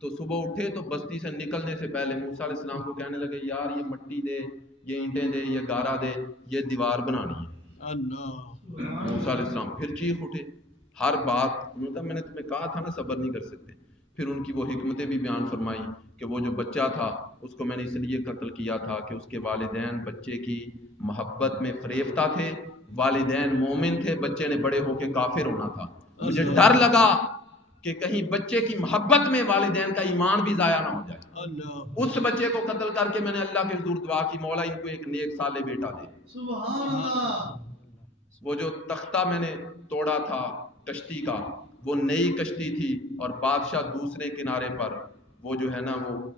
تو صبح اٹھے تو بستی سے نکلنے سے پہلے موسیٰ علیہ السلام کو کہنے لگے یار یہ مٹی دے، یہ اینٹیں دے، یہ گارا دے، یہ دیوار بنانی ہے۔ موسیٰ علیہ السلام پھر چیخ اٹھے، ہر بات انہوں نے کہا میں نے تمہیں کہا تھا نا صبر نہیں کر سکتے، پھر ان کی وہ حکمتیں بھی بیان فرمائی کہ وہ جو بچہ تھا اس کو میں نے اس لیے قتل کیا تھا کہ اس کے والدین بچے کی محبت میں فریفتہ تھے، والدین مومن تھے، بچے نے بڑے ہو کے کافر ہونا تھا۔ مجھے ڈر لگا کہ کہیں بچے کی محبت میں والدین کا ایمان بھی ضائع نہ ہو جائے۔ اس بچے کو قتل کر کے میں نے اللہ کے حضور دعا کی، مولا ان کو ایک نیک صالح بیٹا دے۔ سبحان اللہ۔ وہ جو تختہ میں نے توڑا تھا کشتی کا، وہ نئی کشتی تھی اور بادشاہ دوسرے کنارے پر وہ جو ہے نا وہ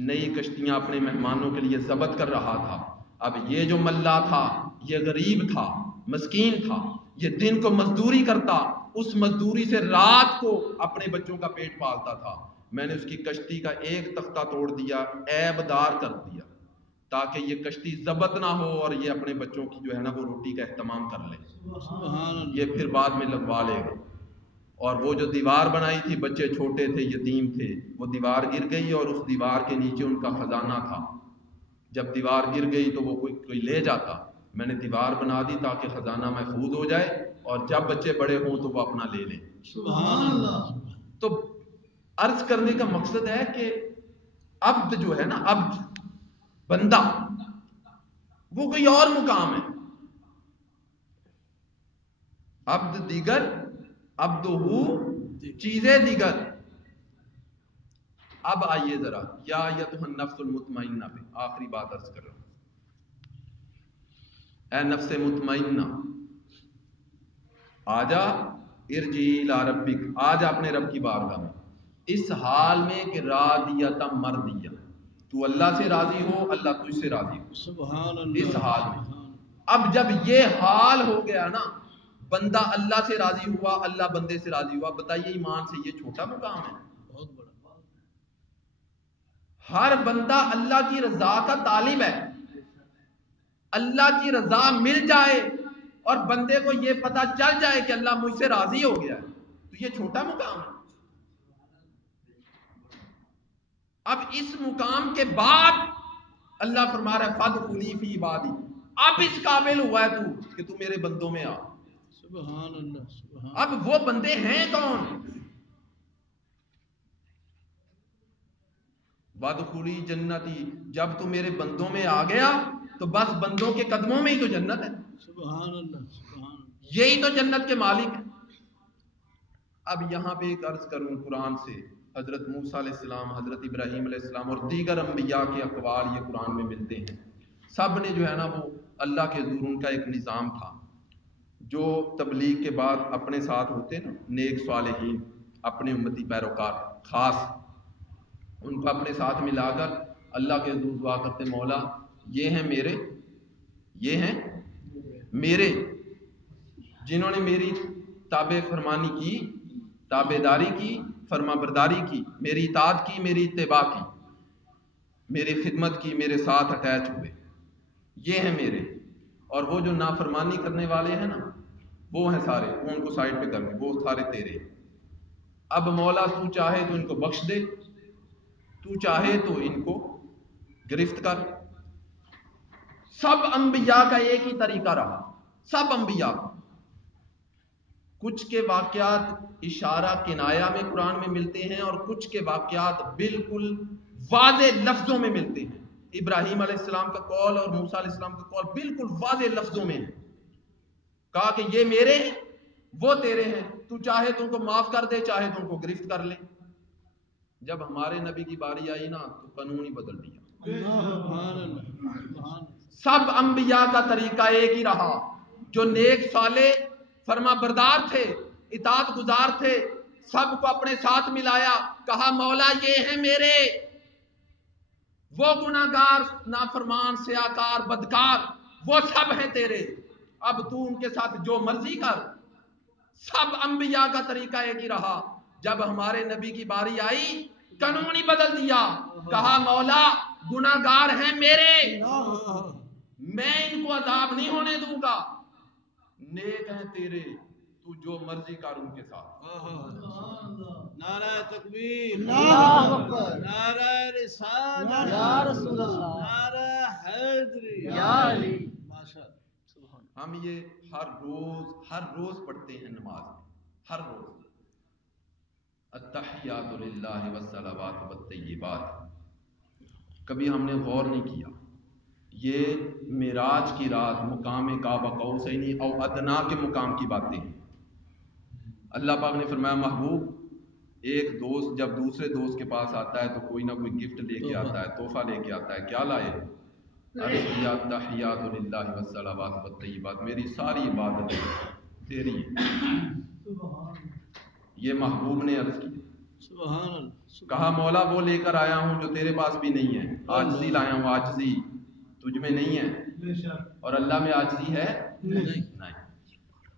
نئی کشتیاں اپنے مہمانوں کے لیے ضبط کر رہا تھا۔ اب یہ جو ملا تھا یہ غریب تھا، مسکین تھا، یہ دن کو مزدوری کرتا، اس مزدوری سے رات کو اپنے بچوں کا پیٹ پالتا تھا۔ میں نے اس کی کشتی کا ایک تختہ توڑ دیا، عیب دار کر دیا، تاکہ یہ کشتی ضبط نہ ہو اور یہ اپنے بچوں کی جو ہے نا وہ روٹی کا اہتمام کر لے، یہ پھر بعد میں لگوا لے گا۔ اور وہ جو دیوار بنائی تھی، بچے چھوٹے تھے، یتیم تھے، وہ دیوار گر گئی اور اس دیوار کے نیچے ان کا خزانہ تھا۔ جب دیوار گر گئی تو وہ کوئی لے جاتا، میں نے دیوار بنا دی تاکہ خزانہ محفوظ ہو جائے اور جب بچے بڑے ہوں تو وہ اپنا لے لیں۔ سبحان اللہ۔ تو عرض کرنے کا مقصد ہے کہ عبد جو ہے نا، عبد بندہ، وہ کوئی اور مقام ہے۔ عبد دیگر، عبد ہو چیزیں دیگر۔ اب آئیے ذرا یا ایتھا النفس المطمئنہ پہ آخری بات عرض کر رہا ہوں۔ اے نفس مطمئنہ، آجا، ارجعی الی ربک، آجا اپنے رب کی بارگاہ میں، اس حال میں کہ راضیۃ مرضیہ، تو اللہ سے راضی ہو، اللہ تجھ سے راضی ہو۔ سبحان اللہ۔ اس حال میں اب جب یہ حال ہو گیا نا، بندہ اللہ سے راضی ہوا، اللہ بندے سے راضی ہوا، بتائیے ایمان سے یہ چھوٹا مقام ہے؟ بہت بڑا۔ ہر بندہ اللہ کی رضا کا طالب ہے۔ اللہ کی رضا مل جائے اور بندے کو یہ پتا چل جائے کہ اللہ مجھ سے راضی ہو گیا ہے، تو یہ چھوٹا مقام ہے۔ اب اس مقام کے بعد اللہ فرما رہا ہے فادخلی فی عبادی، اب اس قابل ہوا ہے تو کہ تو میرے بندوں میں آ۔ سبحان اللہ۔ سبحان۔ اب وہ بندے ہیں کون؟ وادخلی جنتی، جب تو میرے بندوں میں آ گیا تو بس بندوں کے قدموں میں ہی تو جنت ہے۔ سبحان اللہ۔ سبحان اللہ۔ یہی تو جنت کے مالک ہیں۔ اب یہاں پہ ایک عرض کروں قرآن سے، حضرت موسیٰ علیہ السلام، حضرت ابراہیم علیہ السلام اور دیگر انبیاء کے اقوال یہ قرآن میں ملتے ہیں۔ سب نے جو ہے نا وہ اللہ کے حضور ان کا ایک نظام تھا، جو تبلیغ کے بعد اپنے ساتھ ہوتے نا نیک صالحین، اپنے امتی پیروکار خاص، ان کو اپنے ساتھ ملا کر اللہ کے حضور دعا کرتے، مولا یہ ہیں میرے، یہ ہیں میرے، جنہوں نے میری تابع فرمانی کی، تابع داری کی، فرما برداری کی، میری اطاعت کی، میری اتباع کی، میری خدمت کی، میرے ساتھ اٹیچ ہوئے، یہ ہیں میرے۔ اور وہ جو نافرمانی کرنے والے ہیں نا، وہ ہیں سارے، وہ ان کو سائڈ پہ کر کے، وہ سارے تیرے۔ اب مولا تو چاہے تو ان کو بخش دے، تو چاہے تو ان کو گرفت کر۔ سب انبیاء کا ایک ہی طریقہ رہا، سب انبیاء کا۔ کچھ کے واقعات اشارہ کنایہ میں قرآن میں ملتے ہیں اور کچھ کے واقعات بالکل واضح لفظوں میں ملتے ہیں۔ ابراہیم علیہ السلام کا قول اور موسیٰ علیہ السلام کا قول بالکل واضح لفظوں میں ہے، کہا کہ یہ میرے ہیں، وہ تیرے ہیں، تو چاہے تو ان کو معاف کر دے، چاہے تو ان کو گرفت کر لے۔ جب ہمارے نبی کی باری آئی نا تو قانون ہی بدل دیا۔ سبحان اللہ۔ سب انبیاء کا طریقہ ایک ہی رہا، جو نیک صالح فرما بردار تھے، اطاعت گزار تھے، سب کو اپنے ساتھ ملایا، کہا مولا یہ ہیں میرے، وہ گناہگار نافرمان سیاکار بدکار وہ سب ہیں تیرے، اب تو ان کے ساتھ جو مرضی کر۔ سب انبیاء کا طریقہ ایک ہی رہا، جب ہمارے نبی کی باری آئی قانون ہی بدل دیا، کہا مولا گناہگار ہیں میرے، میں ان کو عذاب نہیں ہونے دوں گا، نیک ہیں تیرے، تو جو مرضی کر ان کے ساتھ۔ نعرہ تکبیر، اللہ اکبر، نعرہ رسالت، یا رسول اللہ، نعرہ حیدری، یا علی۔ ماشاءاللہ۔ ہم یہ ہر روز پڑھتے ہیں نماز میں، ہر روز التحیات للہ والصلوات والطیبات، کبھی ہم نے غور نہیں کیا. یہ معراج کی رات مقام قاب قوسین او ادنا کے مقام کی باتیں ہیں. اللہ پاک نے فرمایا محبوب ایک دوست جب دوسرے دوست کے پاس آتا ہے تو کوئی نہ کوئی گفٹ لے کے آتا ہے, تحفہ لے کے آتا ہے. کیا لائے؟ عرض تحیات للہ والصلوات والطیبات, میری ساری عبادت تیری ہے. یہ محبوب نے عرض کی. سبحان اللہ. کہا مولا وہ لے کر آیا ہوں جو تیرے پاس بھی نہیں ہے, عاجزی لایا ہوں, عاجزی تجھ میں نہیں ہے اور اللہ میں عاجزی ہے نہیں.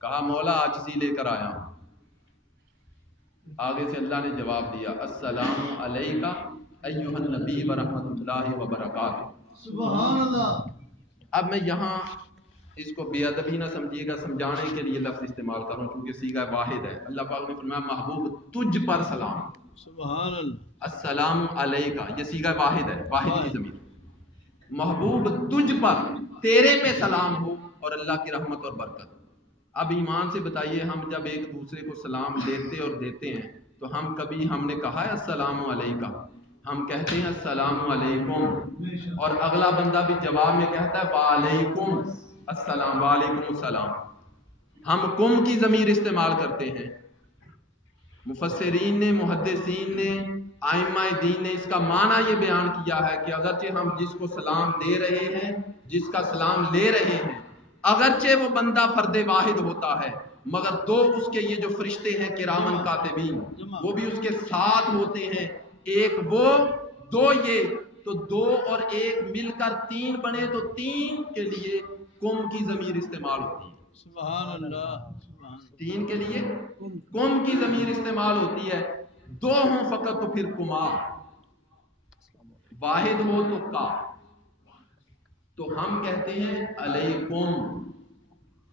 کہا مولا عاجزی لے کر آیا ہوں. آگے سے اللہ نے جواب دیا السلام علیکہ ایھا النبی ورحمۃ اللہ وبرکاتہ. سبحان اللہ. اب میں یہاں اس کو بے ادبی نہ سمجھیے گا, سمجھانے کے لیے لفظ استعمال کروں چونکہ صیغہ واحد ہے. اللہ پاک نے فرمایا محبوب تجھ پر سلام. سبحان اللہ. السلام علیکہ یہ صیغہ واحد ہے, واحد کی ضمیر. محبوب تجھ پر, تیرے پہ سلام ہو اور اللہ کی رحمت اور برکت. اب ایمان سے بتائیے, ہم جب ایک دوسرے کو سلام لیتے اور دیتے ہیں تو ہم نے کہا ہے السلام علیکہ؟ ہم کہتے ہیں السلام علیکم, اور اگلا بندہ بھی جواب میں کہتا ہے وعلیکم السلام, وعلیکم السلام. ہم کم کی ضمیر استعمال کرتے ہیں. مفسرین نے, محدثین نے, ائمہ دین نے اس کا معنی یہ بیان کیا ہے کہ اگرچہ ہم جس کو سلام دے رہے ہیں, جس کا سلام لے رہے ہیں, اگرچہ وہ بندہ فرد واحد ہوتا ہے مگر دو اس کے یہ جو فرشتے ہیں کرامن کاتبین وہ بھی اس کے ساتھ ہوتے ہیں. ایک وہ دو یہ, تو دو اور ایک مل کر تین بنے تو تین کے لیے کم کی ضمیر استعمال ہوتی ہے. سبحان اللہ. تین کے لیے کم کی ضمیر استعمال ہوتی ہے. دو ہوں فقط تو پھر کما, واحد ہو تو کا. تو ہم کہتے ہیں علیکم,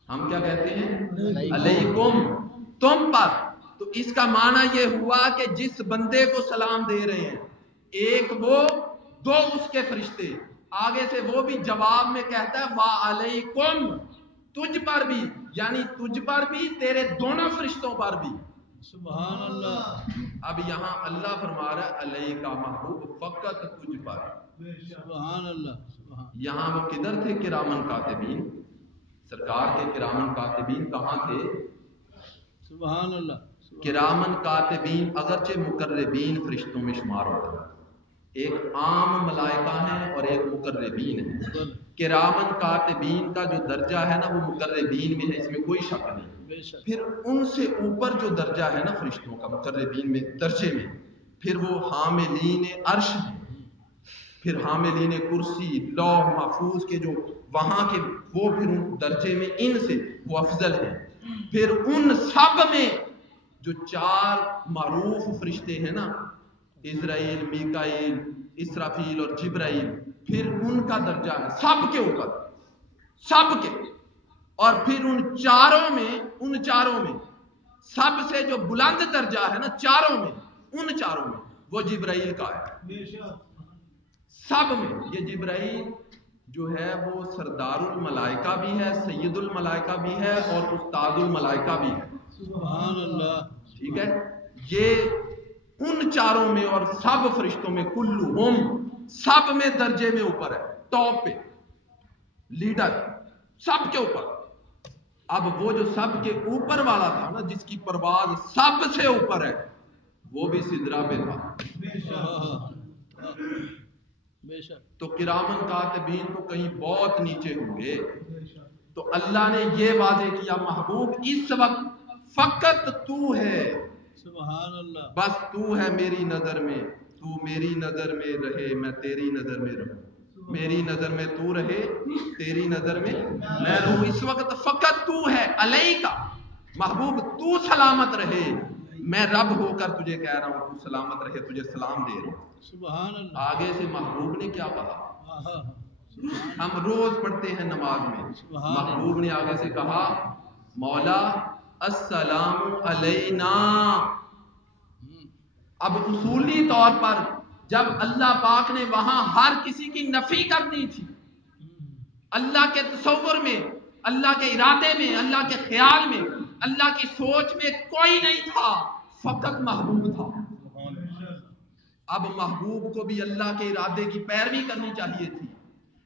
ہم کیا کہتے ہیں علیکم, تم پر. تو اس کا معنی یہ ہوا کہ جس بندے کو سلام دے رہے ہیں, ایک وہ, دو اس کے فرشتے. آگے سے وہ بھی جواب میں کہتا ہے وعلیکم, تجھ پر بھی, یعنی تجھ پر بھی, تیرے دونوں فرشتوں پر بھی. سبحان اللہ. اب یہاں اللہ فرما رہا ہے علیکہ محبوب فقط تجھ پر. سبحان اللہ. یہاں وہ کدھر تھے کرامن کاتبین؟ سرکار کے کرامن کاتبین کہاں تھے؟ سبحان اللہ. کرامن کاتبین اگرچہ مقربین فرشتوں میں شمار ہوتا ہے, ایک عام ملائکہ ہیں اور ایک مقربین ہیں. کرامن کاتبین کا جو درجہ ہے نا وہ مقربین میں ہے, اس میں کوئی شک نہیں. پھر ان سے اوپر جو درجہ ہے نا فرشتوں کا مقربین میں درجے میں, پھر وہ حاملین عرش ہیں, پھر حاملین کرسی, لوح محفوظ کے جو وہاں کے, وہ پھر ان درجے میں ان سے وہ افضل ہیں. پھر ان سب میں جو چار معروف فرشتے ہیں نا, عزرائیل, میکائیل, اسرافیل اور جبرائیل, پھر ان کا درجہ ہے سب کے اوپر, سب کے. اور پھر ان چاروں میں سب سے جو بلند درجہ ہے نا چاروں میں, ان چاروں میں وہ جبرائیل کا ہے. سب میں یہ جبرائیل جو ہے وہ سردار الملائکہ بھی ہے, سید الملائکہ بھی ہے اور استاد الملائکہ بھی ہے. سبحان اللہ. ٹھیک ہے, یہ ان چاروں میں اور سب فرشتوں میں کلہم, سب میں درجے میں اوپر ہے, ٹاپ پہ, لیڈر سب کے اوپر. اب وہ جو سب کے اوپر والا تھا نا, جس کی پرواز سب سے اوپر ہے, وہ بھی سدرہ پہ تھا. تو کرامن کاتبین تو کہیں بہت نیچے ہوں گے. تو اللہ نے یہ واضح کیا محبوب اس وقت فقط تو ہے. سبحان اللہ. بس تو ہے میری نظر میں, تو میری نظر میں رہے, میں تیری نظر میں رہوں, میری نظر میں تو رہے, تیری نظر میں میں رہوں. اس وقت فقط تو ہے. علیکہ محبوب تو سلامت رہے, میں رب ہو کر تجھے کہہ رہا ہوں تو سلامت رہے, تجھے سلام دے رہا ہوں. سبحان اللہ. آگے سے محبوب نے کیا کہا؟ ہم روز پڑھتے ہیں نماز میں, محبوب نے آگے سے کہا مولا السلام علینا. اب اصولی طور پر جب اللہ پاک نے وہاں ہر کسی کی نفی کر دی تھی, اللہ کے تصور میں, اللہ کے ارادے میں, اللہ کے خیال میں, اللہ کی سوچ میں کوئی نہیں تھا, فقط محبوب تھا. اب محبوب کو بھی اللہ کے ارادے کی پیروی کرنی چاہیے تھی،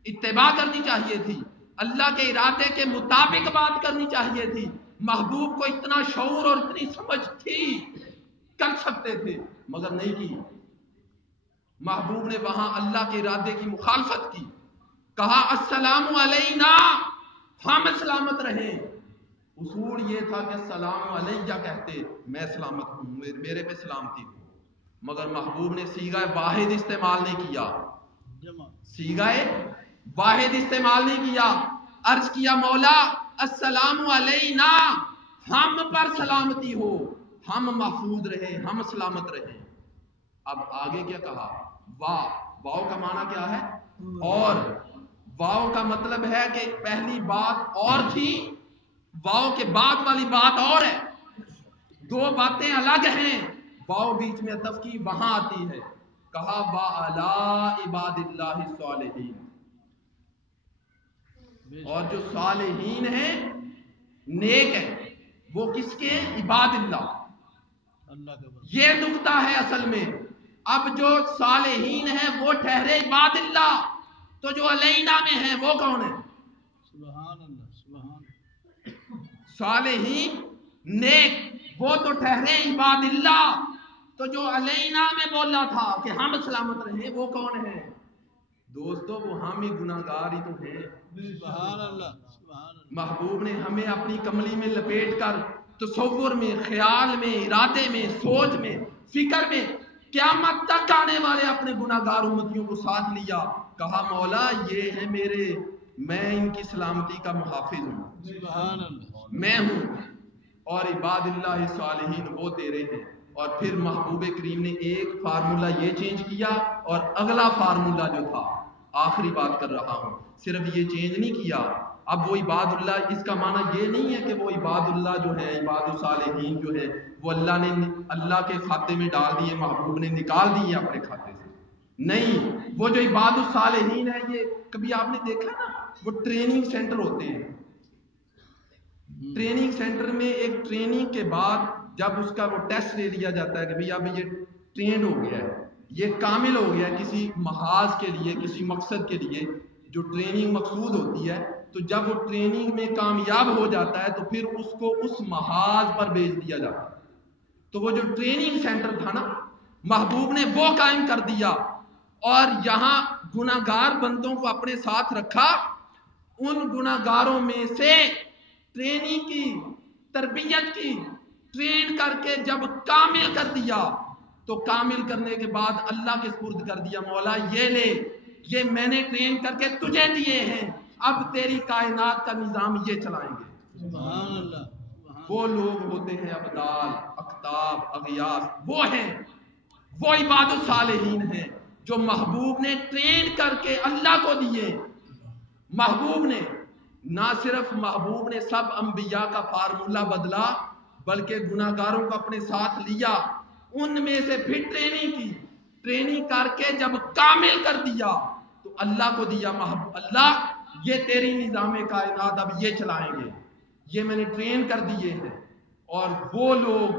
اتباع کرنی چاہیے تھی، اللہ کے ارادے کے مطابق بات کرنی چاہیے تھی۔ محبوب کو اتنا شعور اور اتنی سمجھ تھی، کر سکتے تھے مگر نہیں کی۔ محبوب نے وہاں اللہ کے ارادے کی مخالفت کی، کہا السلام علینا، ہم سلامت رہیں۔ اصول یہ تھا کہ السلام علیہ کہتے، میں سلامت ہوں، میرے پہ سلامتی ہو، مگر محبوب نے صیغہ واحد استعمال نہیں کیا، صیغہ واحد استعمال نہیں کیا۔ عرض کیا مولا السلام علینا، ہم پر سلامتی ہو، ہم محفوظ رہیں، ہم سلامت رہیں۔ اب آگے کیا کہا؟ واو کا معنی کیا ہے؟ اور واو کا مطلب ہے کہ پہلی بات اور تھی، واو کے بعد والی بات اور ہے، دو باتیں الگ ہیں۔ واو بیچ میں عطف کی وہاں آتی ہے، کہا وَعَلَىٰ عِبَادِ اللَّهِ الصَّالِحِينَ، اور جو صالحین ہیں، نیک ہیں، وہ کس کے؟ عباد اللہ۔ یہ نقطہ ہے اصل میں۔ اب جو صالحین ہیں وہ ٹھہرے عباد اللہ، تو جو علینا میں ہیں وہ کون ہیں؟ سبحان اللہ، سبحان اللہ۔ صالحین نیک وہ تو ٹھہرے عباد اللہ، تو جو علینا میں بولا تھا کہ ہم سلامت رہیں وہ کون ہیں؟ دوستو وہ ہم ہی گناہگار ہی تو ہیں۔ سبحان اللہ، سبحان اللہ۔ محبوب نے ہمیں اپنی کملی میں لپیٹ کر تصور میں، خیال میں، ارادے میں، سوچ میں، فکر میں قیامت تک آنے والے اپنے گناہگار امتیوں کو ساتھ لیا، کہا مولا یہ ہے میرے، میں ان کی سلامتی کا محافظ ہوں، سبحان اللہ، میں ہوں، اور عباد اللہ صالحین وہ تیرے ہیں۔ اور پھر محبوب کریم نے ایک فارمولہ یہ چینج کیا، اور اگلا فارمولہ جو تھا، آخری بات کر رہا ہوں، صرف یہ چینج نہیں کیا، اب وہ عباد اللہ، اس کا معنی یہ نہیں ہے کہ وہ عباد اللہ جو ہے، عباد الصالحین جو ہے وہ اللہ نے اللہ کے کھاتے میں ڈال دیے، محبوب نے نکال دیے اپنے کھاتے سے، نہیں۔ وہ جو عباد الصالحین ہے، یہ کبھی آپ نے دیکھا نا، وہ ٹریننگ سینٹر ہوتے ہیں، ٹریننگ سینٹر میں ایک ٹریننگ کے بعد جب اس کا وہ ٹیسٹ لے لیا جاتا ہے کہ بھئی اب یہ ٹرینڈ ہو گیا ہے، یہ کامل ہو گیا ہے کسی محاذ کے لیے، کسی مقصد کے لیے جو ٹریننگ مقصود ہوتی ہے، تو جب وہ ٹریننگ میں کامیاب ہو جاتا ہے تو پھر اس کو اس محاذ پر بھیج دیا جاتا ہے۔ تو وہ جو ٹریننگ سینٹر تھا نا، محبوب نے وہ قائم کر دیا، اور یہاں گناہگار بندوں کو اپنے ساتھ رکھا، ان گناہگاروں میں سے ٹریننگ کی، تربیت کی، ٹرین کر کے جب کامل کر دیا، تو کامل کرنے کے بعد اللہ کے سپرد کر دیا، مولا یہ لے، یہ میں نے ٹرین کر کے تجھے دیے ہیں، اب تیری کائنات کا نظام یہ چلائیں گے۔ سبحان اللہ۔ وہ لوگ ہوتے ہیں ابدال، اقطاب، اغیاث، وہ ہیں، وہ عباد الصالحین ہیں جو محبوب نے ٹرین کر کے اللہ کو دیے۔ محبوب نے نہ صرف محبوب نے سب انبیاء کا فارمولہ بدلا، بلکہ گناہگاروں کو اپنے ساتھ لیا، ان میں سے پھر ٹریننگ کی، ٹریننگ کر کے جب کامل کر دیا تو اللہ کو دیا، محبوب اللہ یہ تیری نظام کائنات اب یہ چلائیں گے، یہ میں نے ٹرین کر دیے ہیں۔ اور وہ لوگ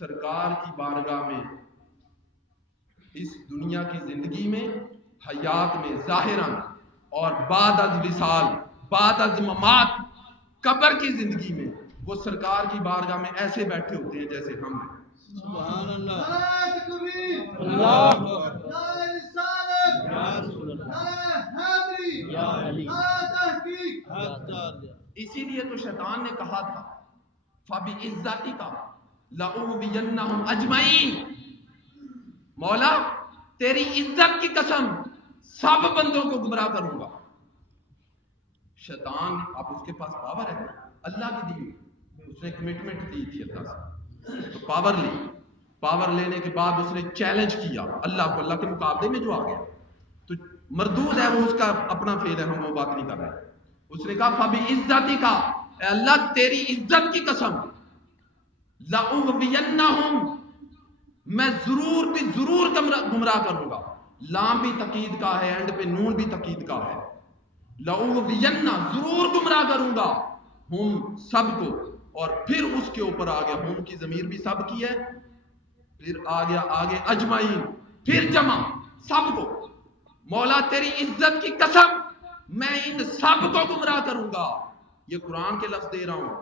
سرکار کی بارگاہ میں اس دنیا کی زندگی میں، حیات میں، ظاہراً، اور بعد از وصال، بعد از ممات، قبر کی زندگی میں وہ سرکار کی بارگاہ میں ایسے بیٹھے ہوتے ہیں جیسے ہم ہیں۔ سبحان اللہ، نعرہ تکبیر، اللہ اکبر، نعرہ رسالت، یا رسول اللہ، نعرہ حیدری، یا علی، نعرہ تحقیق۔ حق تعالی۔ اسی لیے تو شیطان نے کہا تھا فَبِعِزَّتِكَ لَأُغْوِيَنَّهُمْ أَجْمَعِينَ، مولا تیری عزت کی قسم سب بندوں کو گمراہ کروں گا۔ شیطان، اب اس کے پاس پاور ہے، اللہ کی دی، اس نے کمٹمنٹ دی تھی اللہ سے، تو پاور لی، پاور لینے کے بعد اس نے چیلنج کیا اللہ کو، اللہ کے مقابلے میں جو آ گیا تو مردود ہے، وہ اس کا اپنا فعل ہے، ہم وہ بات نہیں کر رہے۔ اس نے کہا فَبِعِزَّتِكَ، اے اللہ تیری عزت کی قسم، لَأُغْوِيَنَّهُمْ، میں ضرور بھی ضرور گمراہ کروں گا، لام بھی تقید کا ہے، اینڈ پہ نون بھی تقید کا ہے، لَأُغْوِيَنَّ، ضرور گمراہ کروں گا، ہم سب کو، اور پھر اس کے اوپر آ گیا، ہم کی ضمیر بھی سب کی ہے، پھر آ گیا آگے اجمعین، پھر جمع سب کو. مولا تیری عزت کی قسم میں ان سب کو گمراہ کروں گا. یہ قرآن کے لفظ دے رہا ہوں.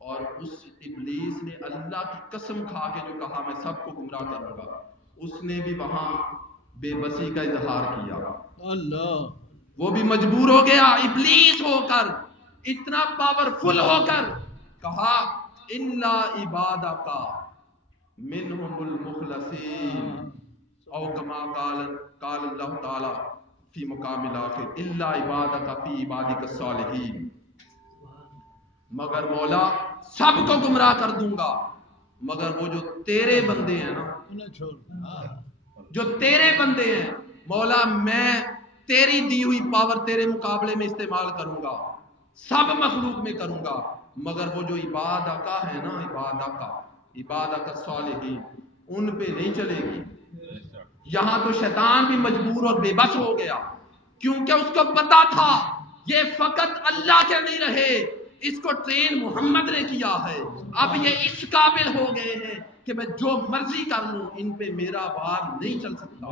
اور اس ابلیس نے اللہ کی قسم کھا کے جو کہا میں سب کو گمراہ کروں گا، اس نے بھی وہاں بے بسی کا اظہار کیا. اللہ وہ بھی مجبور ہو گیا ابلیس ہو کر، اتنا پاورفل ہو کر کہا الا عبادک منہم المخلصین، او کما قال اللہ تعالی فی مقام الاخر الا عبادک فی عبادک الصالحین. مگر مولا سب کو گمراہ کر دوں گا مگر وہ جو تیرے بندے ہیں نا، انہیں چھوڑ. جو تیرے بندے ہیں مولا، میں تیری دی ہوئی پاور تیرے مقابلے میں استعمال کروں گا، سب مخلوق میں کروں گا، مگر وہ جو عبادہ کا ہے نا، عبادہ کا صالحین، ان پہ نہیں چلے گی. یہاں تو شیطان بھی مجبور اور بے بس ہو گیا، کیونکہ اس کو پتا تھا یہ فقط اللہ کے نہیں رہے، اس کو ٹرین محمد نے کیا ہے. اب یہ اس قابل ہو گئے ہیں کہ میں جو مرضی کر لوں ان پہ میرا بار نہیں چل سکتا.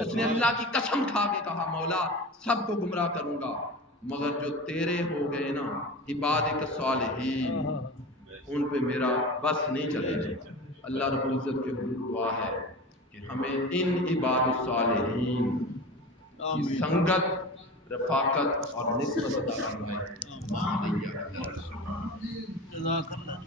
اس نے اللہ کی قسم کھا کے کہا مولا سب کو گمراہ کروں گا مگر جو تیرے ہو گئے نا عبادک الصالحین، ان پہ میرا بس نہیں چلے گا. اللہ رب العزت کے حضور دعا ہے کہ ہمیں ان عباد الصالحین کی سنگت، رفاقت اور نسبت عطا فرمائے. جزاک اللہ.